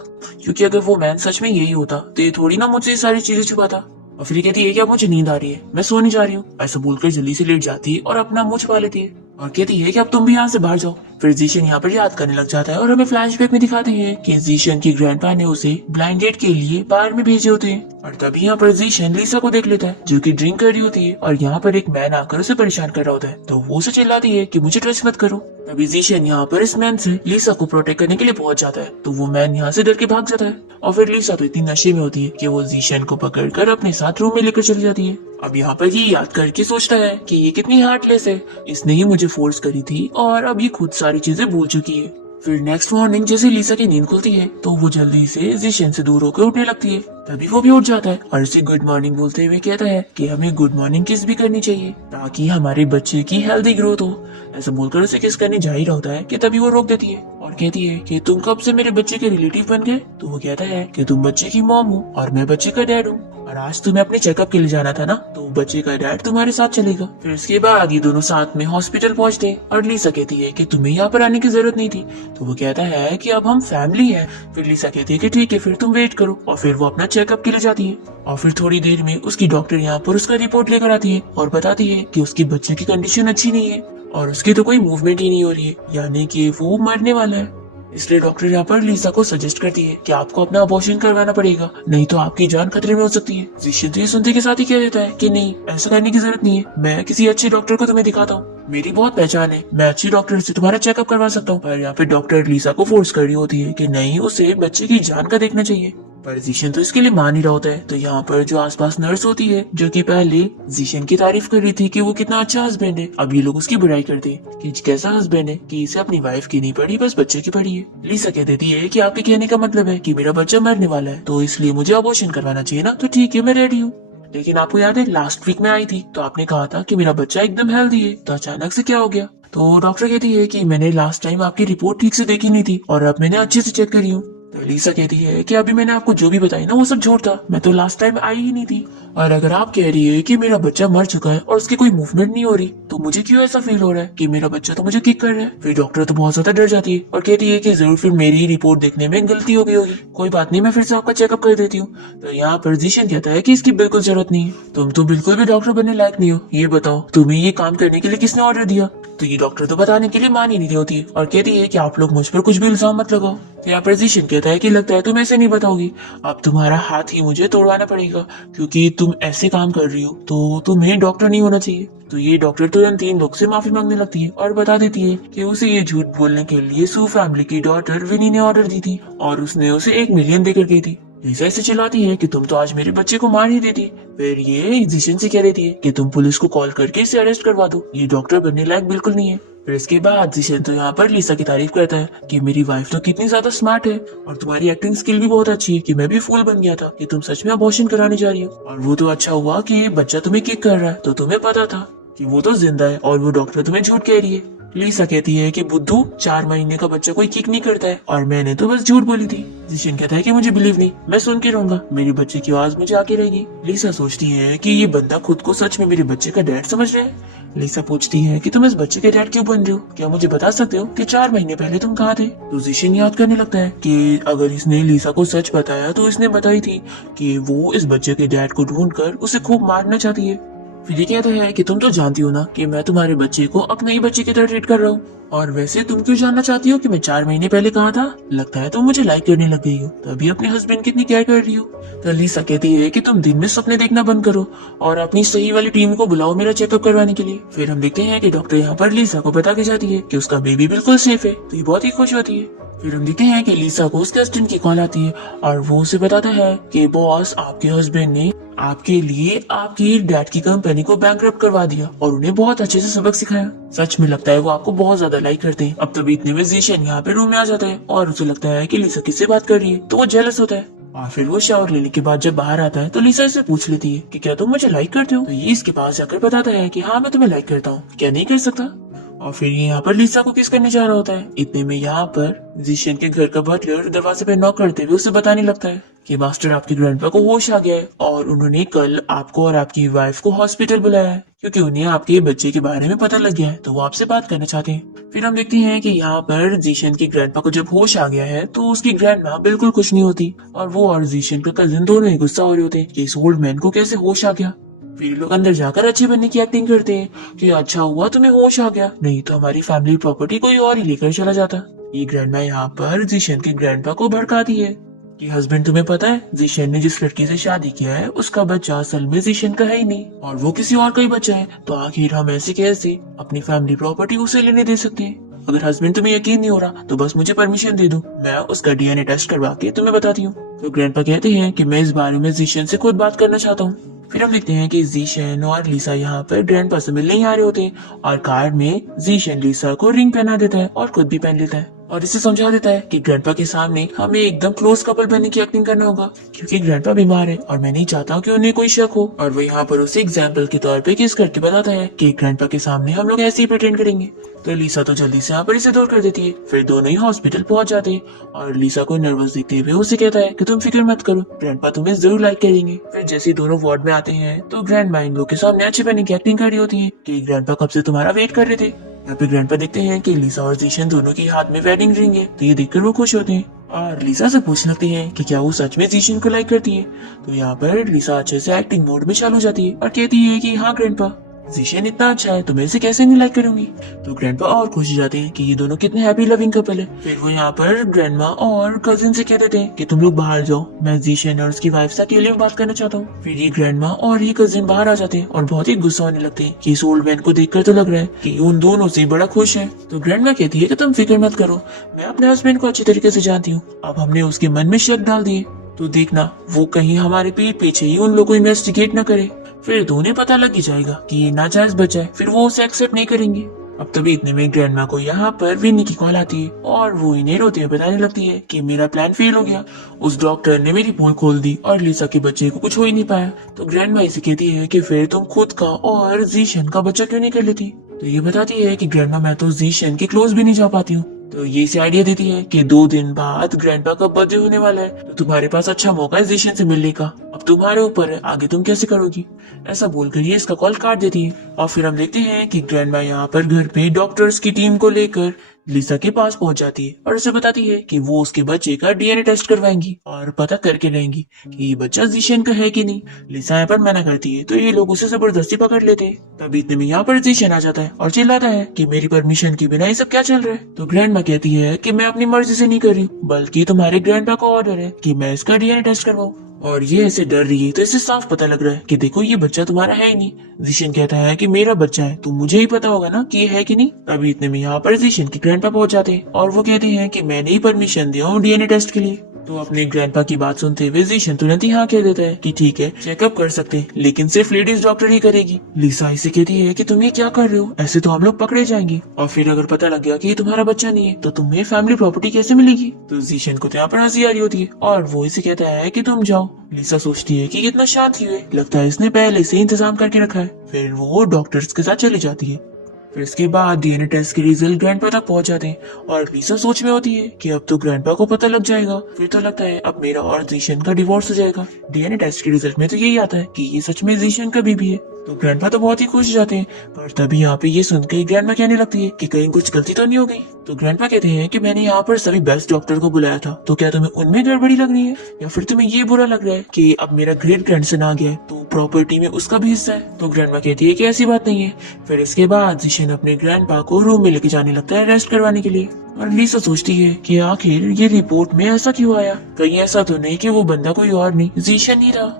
क्योंकि अगर वो मैन सच में यही होता तो ये थोड़ी ना मुझसे ये सारी चीजें छुपाता। और फिर कहती है कि अब मुझे नींद आ रही है, मैं सोने जा रही हूँ। ऐसा बोलकर जल्दी से लेट जाती है और अपना मुंह छुपा लेती है और कहती है कि अब तुम भी यहाँ से बाहर जाओ। फिर जीशन यहाँ पर याद करने लग जाता है और हमें फ्लैशबैक में दिखाते हैं कि जीशन की ग्रैंडपा ने उसे ब्लाइंड डेट के लिए बार में भेजे होते हैं। और तभी यहाँ पर जीशन लीसा को देख लेता है जो कि ड्रिंक कर रही होती है और यहाँ पर एक मैन आकर उसे परेशान कर रहा होता है। तो वो उसे चिल्लाती है कि मुझे टच मत करो। तभी जीशन यहाँ पर इस मैन से लीसा को प्रोटेक्ट करने के लिए पहुंच जाता है। तो वो मैन यहाँ से डर के भाग जाता है और फिर लीसा तो इतनी नशे में होती है कि वो जीशन को पकड़कर अपने साथ रूम में लेकर चली जाती है। अब यहाँ पर ये याद करके सोचता है कि ये कितनी हार्टलेस है, इसने ही मुझे फोर्स करी थी और अब ये खुद सारी चीजें भूल चुकी है। फिर नेक्स्ट मॉर्निंग जैसे लीसा की नींद खुलती है तो वो जल्दी से जीशन से दूर होकर उठने लगती है। तभी वो भी उठ जाता है और उसे गुड मॉर्निंग बोलते हुए कहता है कि हमें गुड मॉर्निंग किस भी करनी चाहिए ताकि हमारे बच्चे की हेल्दी ग्रोथ हो। ऐसा बोलकर उसे किस करने जा ही रहा होता है कि तभी वो रोक देती है और कहती है कि तुम कब से मेरे बच्चे के रिलेटिव बन गए। तो वो कहता है कि तुम बच्चे की मॉम हो और मैं बच्चे का डैड हूँ और आज तुम्हें अपने चेकअप के लिए जाना था ना, तो बच्चे का डैड तुम्हारे साथ चलेगा। फिर इसके बाद ये दोनों साथ में हॉस्पिटल पहुंचते हैं और लीसा कहती है कि तुम्हें यहाँ पर आने की जरूरत नहीं थी। तो वो कहता है कि अब हम फैमिली है। फिर लीसा कहती है कि ठीक है फिर तुम वेट करो और फिर वो अपना चेकअप के लिए जाती है। और फिर थोड़ी देर में उसकी डॉक्टर यहाँ पर उसका रिपोर्ट लेकर आती है और बताती है कि उसके बच्चे की कंडीशन अच्छी नहीं है और उसकी तो कोई मूवमेंट ही नहीं हो रही है, यानी कि वो मरने वाला है। इसलिए डॉक्टर यहाँ पर लीसा को सजेस्ट करती है कि आपको अपना अबॉर्शन करवाना पड़ेगा, नहीं तो आपकी जान खतरे में हो सकती है। जीशन तो ये सुनते के साथ ही कह देता है कि नहीं, ऐसा करने की जरूरत नहीं है, मैं किसी अच्छे डॉक्टर को तुम्हें दिखाता हूँ, मेरी बहुत पहचान है, मैं अच्छी डॉक्टर से तुम्हारा चेकअप करवा सकता हूँ। पर यहाँ पे डॉक्टर लीसा को फोर्स कर रही होती है कि नहीं, उसे बच्चे की जान का देखना चाहिए। पर जीशन तो इसके लिए मान ही रहा होता है। तो यहाँ पर जो आसपास नर्स होती है जो कि पहले जीशन की तारीफ कर रही थी कि वो कितना अच्छा हस्बैंड है, अब ये लोग उसकी बुराई करते हैं कि कैसा हस्बैंड है कि इसे अपनी वाइफ की नहीं पड़ी, बस बच्चे की पड़ी है। लीसा कह देती है कि आपके कहने का मतलब है कि मेरा बच्चा मरने वाला है, तो इसलिए मुझे अबॉर्शन करवाना चाहिए ना। तो ठीक है, मैं रेडी हूँ। लेकिन आपको याद है लास्ट वीक में आई थी तो आपने कहा था कि मेरा बच्चा एकदम हेल्दी है, तो अचानक से क्या हो गया। तो डॉक्टर कहती है कि मैंने लास्ट टाइम आपकी रिपोर्ट ठीक से देखी नहीं थी और अब मैंने अच्छे से चेक करी हूँ। तो लीसा कहती है कि अभी मैंने आपको जो भी बताई ना वो सब झूठ था, मैं तो लास्ट टाइम आई ही नहीं थी। और अगर आप कह रही है कि मेरा बच्चा मर चुका है और उसकी कोई मूवमेंट नहीं हो रही, तो मुझे क्यों ऐसा फील हो रहा है कि मेरा बच्चा तो मुझे किक कर रहा है। फिर डॉक्टर तो बहुत ज्यादा डर जाती है और कहती है कि जरूर फिर मेरी रिपोर्ट देखने में गलती हो गई होगी, कोई बात नहीं, मैं फिर से आपका चेकअप कर देती हूँ। तो यहाँ पर जीशन कहता है कि इसकी बिल्कुल जरूरत नहीं है, तुम तो बिल्कुल भी डॉक्टर बनने लायक नहीं हो, ये बताओ तुम्हें ये काम करने के लिए किसने ऑर्डर दिया। तो ये डॉक्टर तो बताने के लिए मान ही नहीं रही होती है और कहती है कि आप लोग मुझ पर कुछ भी इल्जाम मत लगाओ। तो यहाँ पर जीशन कहता है कि लगता है तुम ऐसे नहीं बताओगी, अब तुम्हारा हाथ ही मुझे तोड़वाना पड़ेगा, क्योंकि तुम ऐसे काम कर रही हो तो तुम्हें डॉक्टर नहीं होना चाहिए। तो ये डॉक्टर तुरंत इन लोग से माफी मांगने लगती है और बता देती है कि उसे ये झूठ बोलने के लिए सू फैमिली की डॉटर विनी ने ऑर्डर दी थी और उसने उसे 1 मिलियन देकर गई थी। लीसा इसे चिल्लाती है कि तुम तो आज मेरे बच्चे को मार ही देती। फिर ये जीशन से कह देती है कि तुम पुलिस को कॉल करके इसे अरेस्ट करवा दो, ये डॉक्टर बनने लायक बिल्कुल नहीं है। फिर इसके बाद जीशन तो यहाँ पर लीसा की तारीफ करता है कि मेरी वाइफ तो कितनी ज्यादा स्मार्ट है और तुम्हारी एक्टिंग स्किल भी बहुत अच्छी है कि मैं भी फूल बन गया था कि तुम सच में अबॉर्शन कराने जा रही हो। और वो तो अच्छा हुआ कि ये बच्चा तुम्हें किक कर रहा है, तो तुम्हें पता था कि वो तो जिंदा है और वो डॉक्टर तुम्हें झूठ कह रही है। लीसा कहती है कि बुद्धू, 4 महीने का बच्चा कोई किक नहीं करता है और मैंने तो बस झूठ बोली थी। जीशन कहता है कि मुझे बिलीव नहीं, मैं सुन के रहूंगा, मेरी बच्चे की आवाज मुझे आके रहेगी। लीसा सोचती है कि ये बंदा खुद को सच में मेरे बच्चे का डैड समझ रहा है। लीसा पूछती है कि तुम इस बच्चे के डैड क्यों बन रहे हो, क्या मुझे बता सकते हो कि 4 महीने पहले तुम कहाँ थे। तो जीशन याद करने लगता है कि अगर इसने लीसा को सच बताया तो इसने बताई थी कि वो इस बच्चे के डैड को ढूंढकर उसे खूब मारना चाहती है। फिर ये कहता है कि तुम तो जानती हो ना कि मैं तुम्हारे बच्चे को अपने ही बच्चे की तरह ट्रीट कर रहा हूँ, और वैसे तुम क्यों जानना चाहती हो कि मैं 4 महीने पहले कहाँ था। लगता है तुम मुझे लाइक करने लग गई हो, तभी अपने हस्बैंड की इतनी केयर कर रही हो। तो लीसा कहती है कि तुम दिन में सपने देखना बंद करो और अपनी सही वाली टीम को बुलाओ मेरा चेकअप करवाने के लिए। फिर हम देखते हैं कि डॉक्टर यहाँ पर लीसा को बता के जाती है कि उसका बेबी बिल्कुल सेफ है, तो ये बहुत ही खुश होती है। फिर हम देखते हैं कि लीसा को उसके असिस्टेंट की कॉल आती है और वो उसे बताता है कि बॉस, आपके हस्बैंड ने आपके लिए आपकी डैड की कंपनी को बैंकरप्ट करवा दिया और उन्हें बहुत अच्छे से सबक सिखाया। सच में लगता है वो आपको बहुत ज्यादा लाइक करते हैं। अब तभी इतने में जीशन यहाँ पे रूम में आ जाता है और उसे लगता है कि लीसा किससे बात कर रही है, तो वो जेलस होता है। और फिर वो शावर लेने के बाद जब बाहर आता है तो लीसा इसे पूछ लेती है कि क्या तुम मुझे लाइक करते हो। तो ये इसके पास जाकर बताता है कि हाँ, मैं तुम्हें लाइक करता हूँ, क्या नहीं कर सकता। और फिर यहाँ पर लीसा को किस करने जा रहा होता है। इतने में यहाँ पर जीशन के घर का बटलर दरवाजे पे नॉक करते हुए उसे बताने लगता है कि मास्टर आपके ग्रैंडपा को होश आ गया है और उन्होंने कल आपको और आपकी वाइफ को हॉस्पिटल बुलाया है क्योंकि उन्हें आपके बच्चे के बारे में पता लग गया है, तो वो आपसे बात करना चाहते हैं। फिर हम देखते हैं कि यहाँ पर जीशन के ग्रैंडपा को जब होश आ गया है तो उसकी ग्रैंडमा बिल्कुल खुश नहीं होती और वो और जीशन का कजिन दोनों ही गुस्सा हो रहे होते हैं कि इस ओल्ड मैन को कैसे होश आ गया। फिर लोग अंदर जाकर अच्छे बनने की एक्टिंग करते हैं कि अच्छा हुआ तुम्हें होश आ गया, नहीं तो हमारी फैमिली प्रॉपर्टी कोई और ही लेकर चला जाता। ये ग्रैंडमा यहाँ पर जीशन के ग्रैंडपा को भड़काती है कि हस्बैंड तुम्हें पता है जीशन ने जिस लड़की से शादी किया है उसका बच्चा असल में जीशन का है ही नहीं और वो किसी और का ही बच्चा है, तो आखिर हम ऐसे कैसे अपनी फैमिली प्रॉपर्टी उसे लेने दे सकते हैं। अगर हस्बैंड तुम्हें यकीन नहीं हो रहा तो बस मुझे परमिशन दे दो, मैं उसका डीएनए टेस्ट करवा के तुम्हें बताती हूँ। तो ग्रैंडपा कहते हैं कि मैं इस बारे में जीशन से खुद बात करना चाहता हूँ। फिर हम देखते हैं कि जीशन और लिसा यहाँ पर ग्रैंडपा से मिलने ही आ रहे होते हैं और कार में जीशन लिसा को रिंग पहना देता है और खुद भी पहन लेता है और इसे समझा देता है कि ग्रैंडपा के सामने हमें एकदम क्लोज कपल बनने की एक्टिंग करना होगा क्योंकि ग्रैंडपा बीमार है और मैं नहीं चाहता कि उन्हें कोई शक हो। और वो यहाँ पर उसे एग्जाम्पल के तौर पे किस करके बताता है कि ग्रैंडपा के सामने हम लोग ऐसे ही प्रिटेंड करेंगे। तो लिसा तो जल्दी से यहाँ पर इसे दूर कर देती है। फिर दोनों ही हॉस्पिटल पहुंच जाते हैं और लिसा को नर्वस दिखते हुए उसे कहता है कि तुम फिक्र मत करो, ग्रैंडपा तुम्हें जरूर लाइक करेंगे। फिर जैसे दोनों वार्ड में आते हैं तो ग्रैंडमा इन लोग के सामने अच्छे बनने की एक्टिंग कर रही होती है कि ग्रैंडपा कब से तुम्हारा वेट कर रहे थे। यहाँ पे ग्रैंडपा देखते हैं कि लिसा और जीशन दोनों के हाथ में वेडिंग रिंग है, तो ये देखकर वो खुश होते हैं और लिसा से पूछने लगते हैं कि क्या वो सच में जीशन को लाइक करती है। तो यहाँ पर लिसा अच्छे से एक्टिंग मोड में चालू जाती है और कहती है कि हाँ ग्रैंडपा, जीशन इतना अच्छा है तो मैं इसे कैसे नहीं लाइक करूंगी। तो ग्रैंडपा और खुश हो जाते हैं कि ये दोनों कितने हैप्पी लविंग कपल है। फिर वो यहाँ पर ग्रैंडमा और कजिन से कह देते हैं कि तुम लोग बाहर जाओ, मैं जीशन और उसकी वाइफ से अकेले में बात करना चाहता हूँ। फिर ये ग्रैंडमा और ये कजिन बाहर आ जाते हैं और बहुत ही गुस्सा होने लगते हैं कि इस ओल्ड मैन को देखकर तो लग रहा है कि उन दोनों से बड़ा खुश है। तो ग्रैंडमा कहती है कि तुम फिक्र मत करो, मैं अपने हस्बैंड को अच्छी तरीके से जानती हूँ, अब हमने उसके मन में शक डाल दिए तो देखना वो कहीं हमारे पीठ पीछे ही उन लोगों को इन्वेस्टिगेट न करे, फिर तो उन्हें पता लग ही जाएगा कि ये नाजायज बच्चा है, फिर वो उसे एक्सेप्ट नहीं करेंगे। अब तभी इतने में ग्रैंडमा को यहाँ पर विनी की कॉल आती है और वो इन्हें रोते हुए बताने लगती है कि मेरा प्लान फेल हो गया, उस डॉक्टर ने मेरी पोल खोल दी और लिसा के बच्चे को कुछ हो ही नहीं पाया। तो ग्रैंडमा इसे कहती है कि फिर तुम खुद का और जीशन का बच्चा क्यों नहीं कर लेती। तो ये बताती है कि ग्रैंडमा मैं तो जीशन के क्लोज भी नहीं जा पाती हूँ। तो ये इसे आइडिया देती है कि 2 दिन बाद ग्रैंडपा का बर्थडे होने वाला है, तो तुम्हारे पास अच्छा मौका है जीशन से मिलने का, अब तुम्हारे ऊपर है आगे तुम कैसे करोगी। ऐसा बोलकर ये इसका कॉल काट देती है और फिर हम देखते हैं कि ग्रैंडमा यहाँ पर घर पे डॉक्टर्स की टीम को लेकर लिसा के पास पहुंच जाती है और उसे बताती है कि वो उसके बच्चे का डीएनए टेस्ट करवाएंगी और पता करके रहेंगी कि ये बच्चा जीशन का है कि नहीं। लिसा यहाँ पर मना करती है तो ये लोग उसे जबरदस्ती पकड़ लेते हैं। तभी इतने में यहाँ पर जीशन आ जाता है और चिल्लाता है कि मेरी परमिशन के बिना ये सब क्या चल रहा है। तो ग्रैंडमा कहती है कि मैं अपनी मर्जी से नहीं कर रही बल्कि तुम्हारे ग्रैंडपा का ऑर्डर है कि मैं इसका डीएनए टेस्ट करवाऊं। और ये ऐसे डर रही है तो इसे साफ पता लग रहा है कि देखो ये बच्चा तुम्हारा है ही नहीं। जीशन कहता है कि मेरा बच्चा है तो मुझे ही पता होगा ना कि ये है कि नहीं। अभी इतने में यहाँ पर जीशन के ग्रैंडपा पहुंच जाते हैं और वो कहते हैं कि मैंने ही परमिशन दिया हूँ डीएनए टेस्ट के लिए। तो अपने ग्रैंडपा की बात सुनते हुए जीशन तुरंत ही हाँ कह देता है कि ठीक है चेकअप कर सकते हैं लेकिन सिर्फ लेडीज डॉक्टर ही करेगी। लिसा इसे कहती है कि तुम ये क्या कर रहे हो, ऐसे तो हम लोग पकड़े जाएंगे और फिर अगर पता लग गया कि ये तुम्हारा बच्चा नहीं है तो तुम्हें फैमिली प्रॉपर्टी कैसे मिलेगी। तो जीशन को तो यहाँ पर हंसी आ रही होती है और वो इसे कहता है कि तुम जाओ। लिसा सोचती है कि कितना शांत हुए, लगता है इसने पहले से इंतजाम करके रखा है। फिर वो डॉक्टर्स के साथ चली जाती है। फिर इसके बाद डीएनए टेस्ट के रिजल्ट ग्रैंडपा तक पहुंच जाते हैं और लिसा सोच में होती है कि अब तो ग्रैंडपा को पता लग जाएगा, फिर तो लगता है अब मेरा और जीशन का डिवोर्स हो जाएगा। डीएनए टेस्ट के रिजल्ट में तो यही आता है कि ये सच में जीशन का बेबी है। तो ग्रैंडपा तो बहुत ही खुश हो जाते हैं पर तभी यहाँ पे ये सुनकर ग्रैंडमा कहने लगती है कि कहीं कुछ गलती तो नहीं हो गई। तो ग्रैंडपा कहते हैं कि मैंने यहाँ पर सभी बेस्ट डॉक्टर को बुलाया था, तो क्या तुम्हें उनमें गड़बड़ी लग रही है या फिर तुम्हें ये बुरा लग रहा है कि अब मेरा ग्रेट ग्रैंडसन आ गया है तो प्रॉपर्टी में उसका भी हिस्सा है। तो ग्रैंडमा कहती है कि ऐसी बात नहीं है। फिर इसके बाद जीशन अपने ग्रैंडपा को रूम में लेके जाने लगता है रेस्ट करवाने के लिए और लिसा सोचती है कि आखिर ये रिपोर्ट में ऐसा क्यों आया, कहीं ऐसा तो नहीं कि वो बंदा कोई और नहीं जीशन ही था।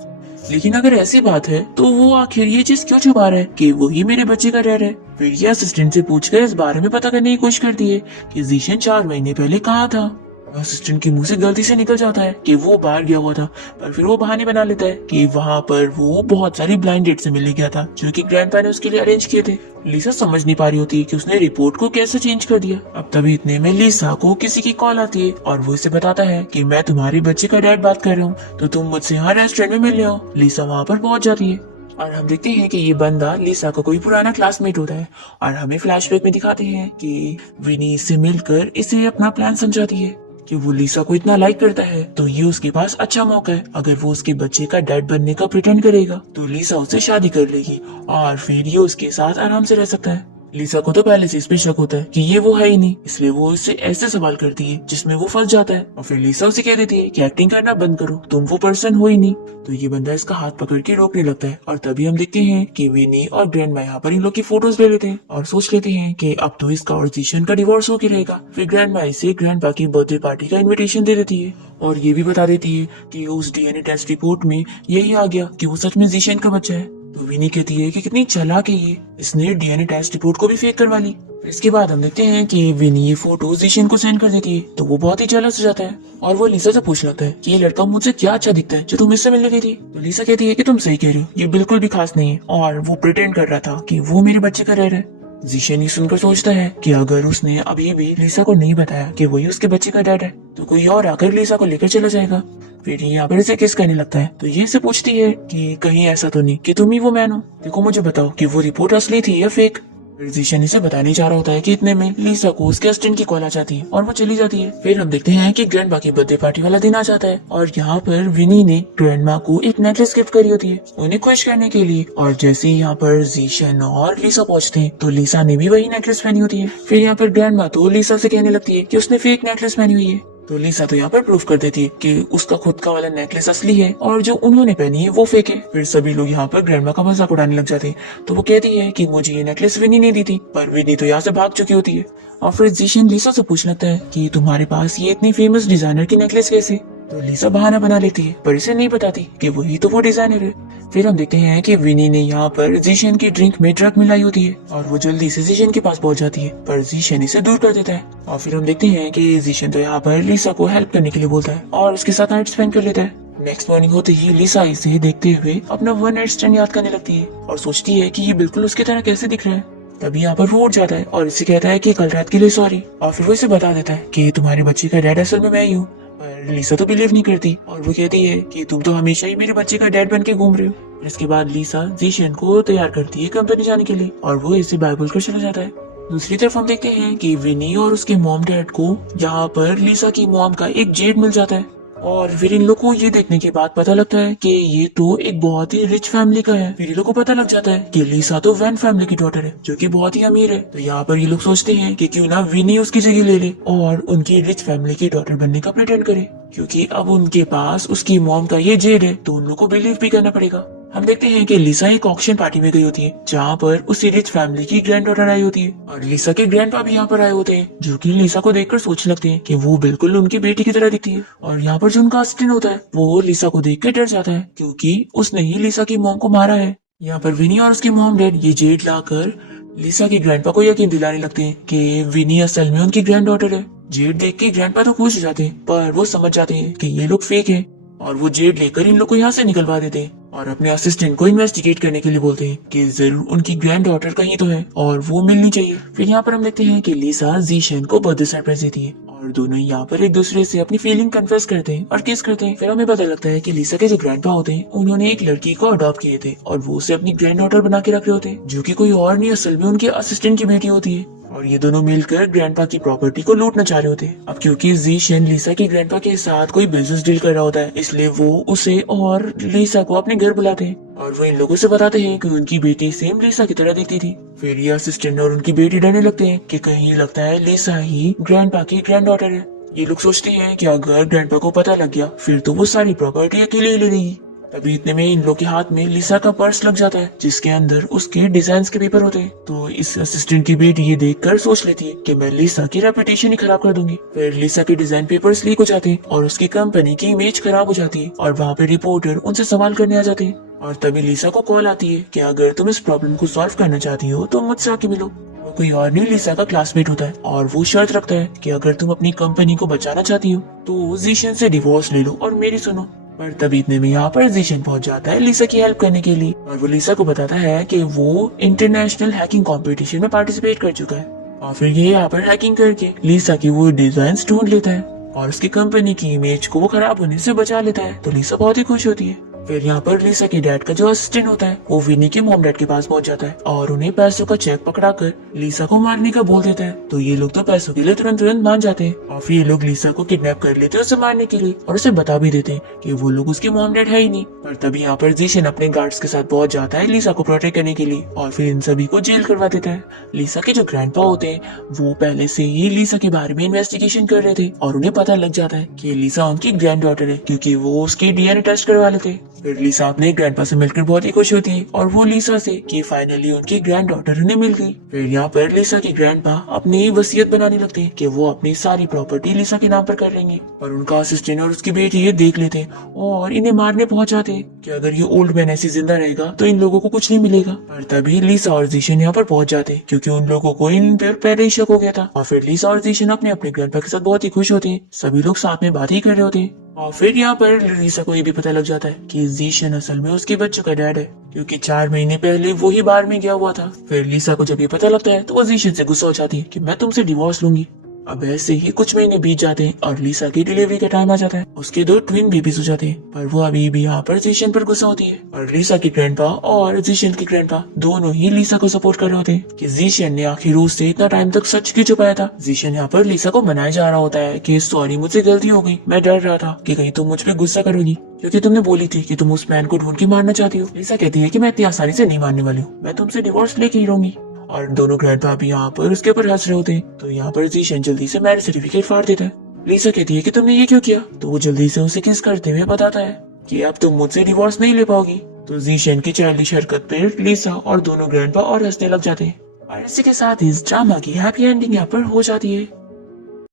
लेकिन अगर ऐसी बात है तो वो आखिर ये चीज क्यों छुपा रहा है कि वही मेरे बच्चे का डर है। फिर ये असिस्टेंट से पूछकर इस बारे में पता करने की कोशिश करती है कि जीशन 4 महीने पहले कहाँ था। असिस्टेंट के मुंह से गलती से निकल जाता है कि वो बाहर गया हुआ था, पर फिर वो बहाने बना लेता है कि वहाँ पर वो बहुत सारी ब्लाइंड डेट से मिलने गया था जो कि ग्रैंडपा ने उसके लिए अरेंज किए थे। लिसा समझ नहीं पा रही होती है कि उसने रिपोर्ट को कैसे चेंज कर दिया। अब तभी इतने में लिसा को किसी की कॉल आती है और वो इसे बताता है कि मैं तुम्हारे बच्चे का डैड बात कर रहा हूँ तो तुम मुझसे यहाँ रेस्टोरेंट में मिलने आओ। लिसा वहाँ पर पहुंच जाती है और हम देखते हैं कि ये बंदा लिसा का कोई पुराना क्लासमेट होता है और हमें फ्लैशबैक में दिखाते हैं कि विनी इससे मिलकर इसे अपना प्लान समझाती है कि वो लीसा को इतना लाइक करता है, तो ये उसके पास अच्छा मौका है। अगर वो उसके बच्चे का डैड बनने का प्रिटेंड करेगा तो लीसा उससे शादी कर लेगी और फिर ये उसके साथ आराम से रह सकता है। लीसा को तो पहले से इस पे शक होता है कि ये वो है ही नहीं, इसलिए वो उससे ऐसे सवाल करती है जिसमें वो फंस जाता है। और फिर लीसा उसे कह देती है कि एक्टिंग करना बंद करो, तुम वो पर्सन हो ही नहीं। तो ये बंदा इसका हाथ पकड़ के रोकने लगता है और तभी हम देखते हैं कि विनी और ग्रैंडमा यहाँ पर इन लोग की फोटोज ले लेते हैं और सोच लेते हैं कि अब तो इसका और जीशन का डिवोर्स हो के रहेगा। फिर ग्रैंडमा इसे ग्रैंडपा की बर्थडे पार्टी का इन्विटेशन दे देती है और ये भी बता देती है कि उस डीएनए टेस्ट रिपोर्ट में यही आ गया कि वो सच में जीशन का बच्चा है। तो विनी कहती है कि कितनी चालाक है ये, इसने डीएनए टेस्ट रिपोर्ट को भी फेक करवा ली। इसके बाद हम देखते हैं कि विनी ये फोटो जीशन को सेंड कर देती है, तो वो बहुत ही जेलस हो जाता है और वो लीसा से पूछ लगता है कि ये लड़का मुझसे क्या अच्छा दिखता है जो तुम इससे मिलने गई थी। तो लीसा कहती है कि तुम सही कह रही हो, ये बिल्कुल भी खास नहीं है और वो प्रिटेंड कर रहा था कि वो मेरे बच्चे का डैड है। जीशन ये सुनकर सोचता है कि अगर उसने अभी भी लीसा को नहीं बताया कि वही उसके बच्चे का डैड है तो कोई और आकर लीसा को लेकर चला जाएगा। फिर यहाँ पर इसे किस करने लगता है, तो ये इसे पूछती है कि कहीं ऐसा तो नहीं कि तुम ही वो मैन हो, देखो मुझे बताओ कि वो रिपोर्ट असली थी या फेक। फिर जीशन इसे बताने जा रहा होता है कि इतने में लीसा को उसके असिस्टेंट की कॉल आ जाती है और वो चली जाती है। फिर हम देखते हैं कि ग्रैंडमा की बर्थडे पार्टी वाला दिन आ जाता है और यहाँ पर विनी ने ग्रैंडमा को एक नेकलेस गिफ्ट करी होती है उन्हें खुश करने के लिए। और जैसे ही यहाँ पर जीशन और लीसा पहुंचते हैं तो लीसा ने भी वही नेकलेस पहनी होती है। फिर यहाँ पर ग्रैंडमा तो लीसा से कहने लगती है कि उसने फेक नेकलेस पहनी हुई है। तो लीसा तो यहाँ पर प्रूफ कर देती है कि उसका खुद का वाला नेकलेस असली है और जो उन्होंने पहनी है वो फेक है। फिर सभी लोग यहाँ पर ग्रैंडमा का मजाक उड़ाने लग जाते हैं। तो वो कहती है कि मुझे ये नेकलेस विनी ने दी थी, पर विनी तो यहाँ से भाग चुकी होती है। और फिर जीशन लीसा से पूछ लगता है कि तुम्हारे पास ये इतनी फेमस डिजाइनर की नेकलेस कैसे। तो लीसा बहाना बना लेती है पर इसे नहीं बताती कि वही तो वो डिजाइनर है। फिर हम देखते हैं कि विनी ने यहाँ पर जीशन की ड्रिंक में ड्रग मिलाई होती है और वो जल्दी से जीशन के पास पहुंच जाती है, पर जीशन इसे दूर कर देता है। और फिर हम देखते हैं कि जीशन तो यहाँ पर लीसा को हेल्प करने के लिए बोलता है और उसके साथ नाइट स्पेंड कर लेता है। नेक्स्ट मॉर्निंग होते ही लीसा इसे देखते हुए अपना वन नाइट स्टैंड याद करने लगती है और सोचती है कि ये बिल्कुल उसकी तरह कैसे दिख रहा है। तभी यहाँ पर वो उठ जाता है और इसे कहता है कि कल रात के लिए सॉरी। और फिर वो इसे बता देता है कि तुम्हारे बच्चे का डैड असल में मैं ही हूँ। पर लीसा तो बिलीव नहीं करती और वो कहती है कि तुम तो हमेशा ही मेरे बच्चे का डैड बन के घूम रहे हो। इसके बाद लीसा जीशन को तैयार करती है कंपनी जाने के लिए और वो इसे बाय बोलकर चला जाता है। दूसरी तरफ हम देखते हैं कि विनी और उसके मॉम डैड को यहाँ पर लीसा की मॉम का एक जेड मिल जाता है और फिर इन लोग को ये देखने के बाद पता लगता है कि ये तो एक बहुत ही रिच फैमिली का है। फिर इन लोग को पता लग जाता है कि लीसा तो वैन फैमिली की डॉटर है जो कि बहुत ही अमीर है। तो यहाँ पर ये लोग सोचते हैं कि क्यों ना विनी उसकी जगह ले ले और उनकी रिच फैमिली की डॉटर बनने का प्रिटेंड करे, क्योंकि अब उनके पास उसकी मॉम का ये जेड है तो उन लोग को बिलीव भी करना पड़ेगा। हम देखते हैं कि लीसा एक ऑक्शन पार्टी में गई होती है जहाँ पर उसी रिच फैमिली की ग्रैंड डॉटर आई होती है और लीसा के ग्रैंडपा भी यहाँ पर आए होते हैं, जो कि लीसा को देखकर सोचने लगते हैं कि वो बिल्कुल उनकी बेटी की तरह दिखती है। और यहाँ पर जो उनका असिस्टेंट होता है वो लीसा को देख कर डर जाता है क्योंकि उसने ही लीसा की मॉम को मारा है। यहाँ पर विनी और उसके मॉम डैड ये जेड लाकर लीसा के ग्रैंडपा को यकीन दिलाने लगते हैं कि विनी असल में उनकी ग्रैंड डॉटर है। जेड देख के ग्रैंडपा तो खुश हो जाते हैं, पर वो समझ जाते हैं कि ये लोग फेक हैं और वो जेड लेकर इन लोग को यहाँ से निकलवा देते हैं और अपने असिस्टेंट को इन्वेस्टिगेट करने के लिए बोलते हैं कि जरूर उनकी ग्रैंड डॉटर कहीं तो है और वो मिलनी चाहिए। फिर यहाँ पर हम देखते हैं कि लीसा जीशन को बर्थडे सरप्राइज देती है और दोनों यहाँ पर एक दूसरे से अपनी फीलिंग कन्फेस करते हैं और किस करते हैं। फिर हमें पता लगता है कि लीसा के जो ग्रैंडपा होते हैं उन्होंने एक लड़की को अडॉप्ट किए थे और वो उसे अपनी ग्रैंड डॉटर बना के रख रहे होते हैं, जो कि कोई और नहीं असल में उनके असिस्टेंट की बेटी होती है। और ये दोनों मिलकर ग्रैंडपा की प्रॉपर्टी को लूटना चाह रहे होते हैं। अब क्योंकि जीशन लीसा की ग्रैंडपा के साथ कोई बिजनेस डील कर रहा होता है, इसलिए वो उसे और लीसा को अपने घर बुलाते हैं और वो इन लोगों से बताते हैं कि उनकी बेटी सेम लीसा की तरह दिखती थी। फिर ये असिस्टेंट और उनकी बेटी डरने लगते हैं कि कहीं लगता है लीसा ही ग्रैंडपा की ग्रैंड डॉटर है। ये लोग सोचते हैं कि अगर ग्रैंडपा को पता लग गया फिर तो वो सारी प्रॉपर्टी अकेले ही ले लेगी। तभी इतने में इन लोग के हाथ में लीसा का पर्स लग जाता है जिसके अंदर उसके डिजाइन के पेपर होते हैं। तो इस असिस्टेंट की बेटी ये देखकर सोच लेती है कि मैं लीसा की रेपुटेशन ही खराब कर दूंगी। फिर लीसा के डिजाइन पेपर्स लीक हो जाते हैं और उसकी कंपनी की इमेज खराब हो जाती है और वहाँ पे रिपोर्टर उनसे सवाल करने आ जाते हैं। और तभी लीसा को कॉल आती है कि अगर तुम इस प्रॉब्लम को सॉल्व करना चाहती हो तो मुझसे आके मिलो। कोई और नहीं लीसा का क्लासमेट होता है और वो शर्त रखता है कि अगर तुम अपनी कंपनी को बचाना चाहती हो तो जीशन से डिवोर्स ले लो और मेरी सुनो। पर तभी इतने में यहाँ पर जीशन पहुंच जाता है लीसा की हेल्प करने के लिए और वो लीसा को बताता है कि वो इंटरनेशनल हैकिंग कंपटीशन में पार्टिसिपेट कर चुका है और फिर ये यहाँ पर हैकिंग करके लीसा की वो डिजाइन ढूंढ लेता है और उसकी कंपनी की इमेज को वो खराब होने से बचा लेता है। तो लीसा बहुत ही खुश होती है। फिर यहाँ पर लीसा के डैड का जो असिस्टेंट होता है वो विनी के मॉम डैड के पास पहुंच जाता है और उन्हें पैसों का चेक पकड़ाकर लीसा को मारने का बोल देता है। तो ये लोग तो पैसों के लिए तुरंत मान जाते हैं और फिर ये लोग लीसा को किडनैप कर लेते हैं उसे मारने के लिए और उसे बता भी देते हैं कि वो लोग उसके मॉम डैड है ही नहीं। पर तभी यहाँ पर जीशन अपने गार्ड्स के साथ पहुंच जाता है लीसा को प्रोटेक्ट करने के लिए और फिर इन सभी को जेल करवा देता है। लीसा के जो ग्रैंडपा होते हैं वो पहले से ही लीसा के बारे में इन्वेस्टिगेशन कर रहे थे और उन्हें पता लग जाता है कि लीसा उनकी ग्रैंड डॉटर है क्योंकि वो उसकी डीएनए टेस्ट करवा लेते। फिर लीसा अपने ग्रैंडपा से मिलकर बहुत ही खुश होती है और वो लीसा से कि फाइनली उनकी ग्रैंड डॉटर उन्हें मिल गई। फिर यहाँ पर लीसा के ग्रैंडपा अपनी वसीयत बनाने लगते हैं कि वो अपनी सारी प्रॉपर्टी लीसा के नाम पर कर लेंगे। और उनका असिस्टेंट और उसकी बेटी ये देख लेते हैं और इन्हें मारने पहुंच जाते हैं कि अगर ये ओल्ड मैन ऐसे जिंदा रहेगा तो इन लोगों को कुछ नहीं मिलेगा। पर तभी लीसा और जीशन यहाँ पर पहुंच जाते हैं क्योंकि उन लोगों को इन पर पहले ही शक हो गया था। और फिर लीसा और जीशन अपने ग्रैंडपा के साथ बहुत ही खुश होते हैं, सभी लोग साथ में बात ही कर रहे होते हैं। और फिर यहाँ पर लीसा को ये भी पता लग जाता है कि जीशन असल में उसके बच्चों का डैड है क्योंकि 4 महीने पहले वो ही बार में गया हुआ था। फिर लीसा को जब ये पता लगता है तो वो जीशन से गुस्सा हो जाती है कि मैं तुमसे डिवोर्स लूंगी। अब ऐसे ही कुछ महीने बीत जाते हैं और लीसा की डिलीवरी का टाइम आ जाता है। उसके 2 ट्विन बेबीज हो जाते हैं पर वो अभी भी यहाँ पर जीशन पर गुस्सा होती है और लीसा की ग्रैंडपा और जीशन की ग्रैंडपा दोनों ही लीसा को सपोर्ट कर रहे होते हैं कि जीशन ने आखिर उससे इतना टाइम तक सच क्यों छुपाया था। जीशन यहाँ पर लीसा को मनाया जा रहा होता है कि सॉरी मुझसे गलती हो गई, मैं डर रहा था कि कहीं तुम मुझ पर गुस्सा करोगी क्योंकि तुमने बोली थी कि तुम उस मैन को ढूंढ के मारना चाहती हो। लीसा कहती है कि मैं इतनी आसानी से नहीं मारने वाली हूँ, मैं तुमसे डिवोर्स लेके ही रहूंगी। और दोनों ग्रैंडपा भी यहाँ पर उसके ऊपर हंस रहे होते हैं। तो यहाँ पर जीशन जल्दी से मैरिज सर्टिफिकेट फाड़ देता है। लीसा कहती है कि तुमने ये क्यों किया, तो वो जल्दी से उसे किस करते हुए बताता है कि अब तुम मुझसे डिवोर्स नहीं ले पाओगी। तो जीशन की चाइल्डिश हरकत पर लीसा और दोनों ग्रैंडपा और हंसने लग जाते हैं। और इसी के साथ इस ड्रामा की हैप्पी एंडिंग यहाँ पर हो जाती है।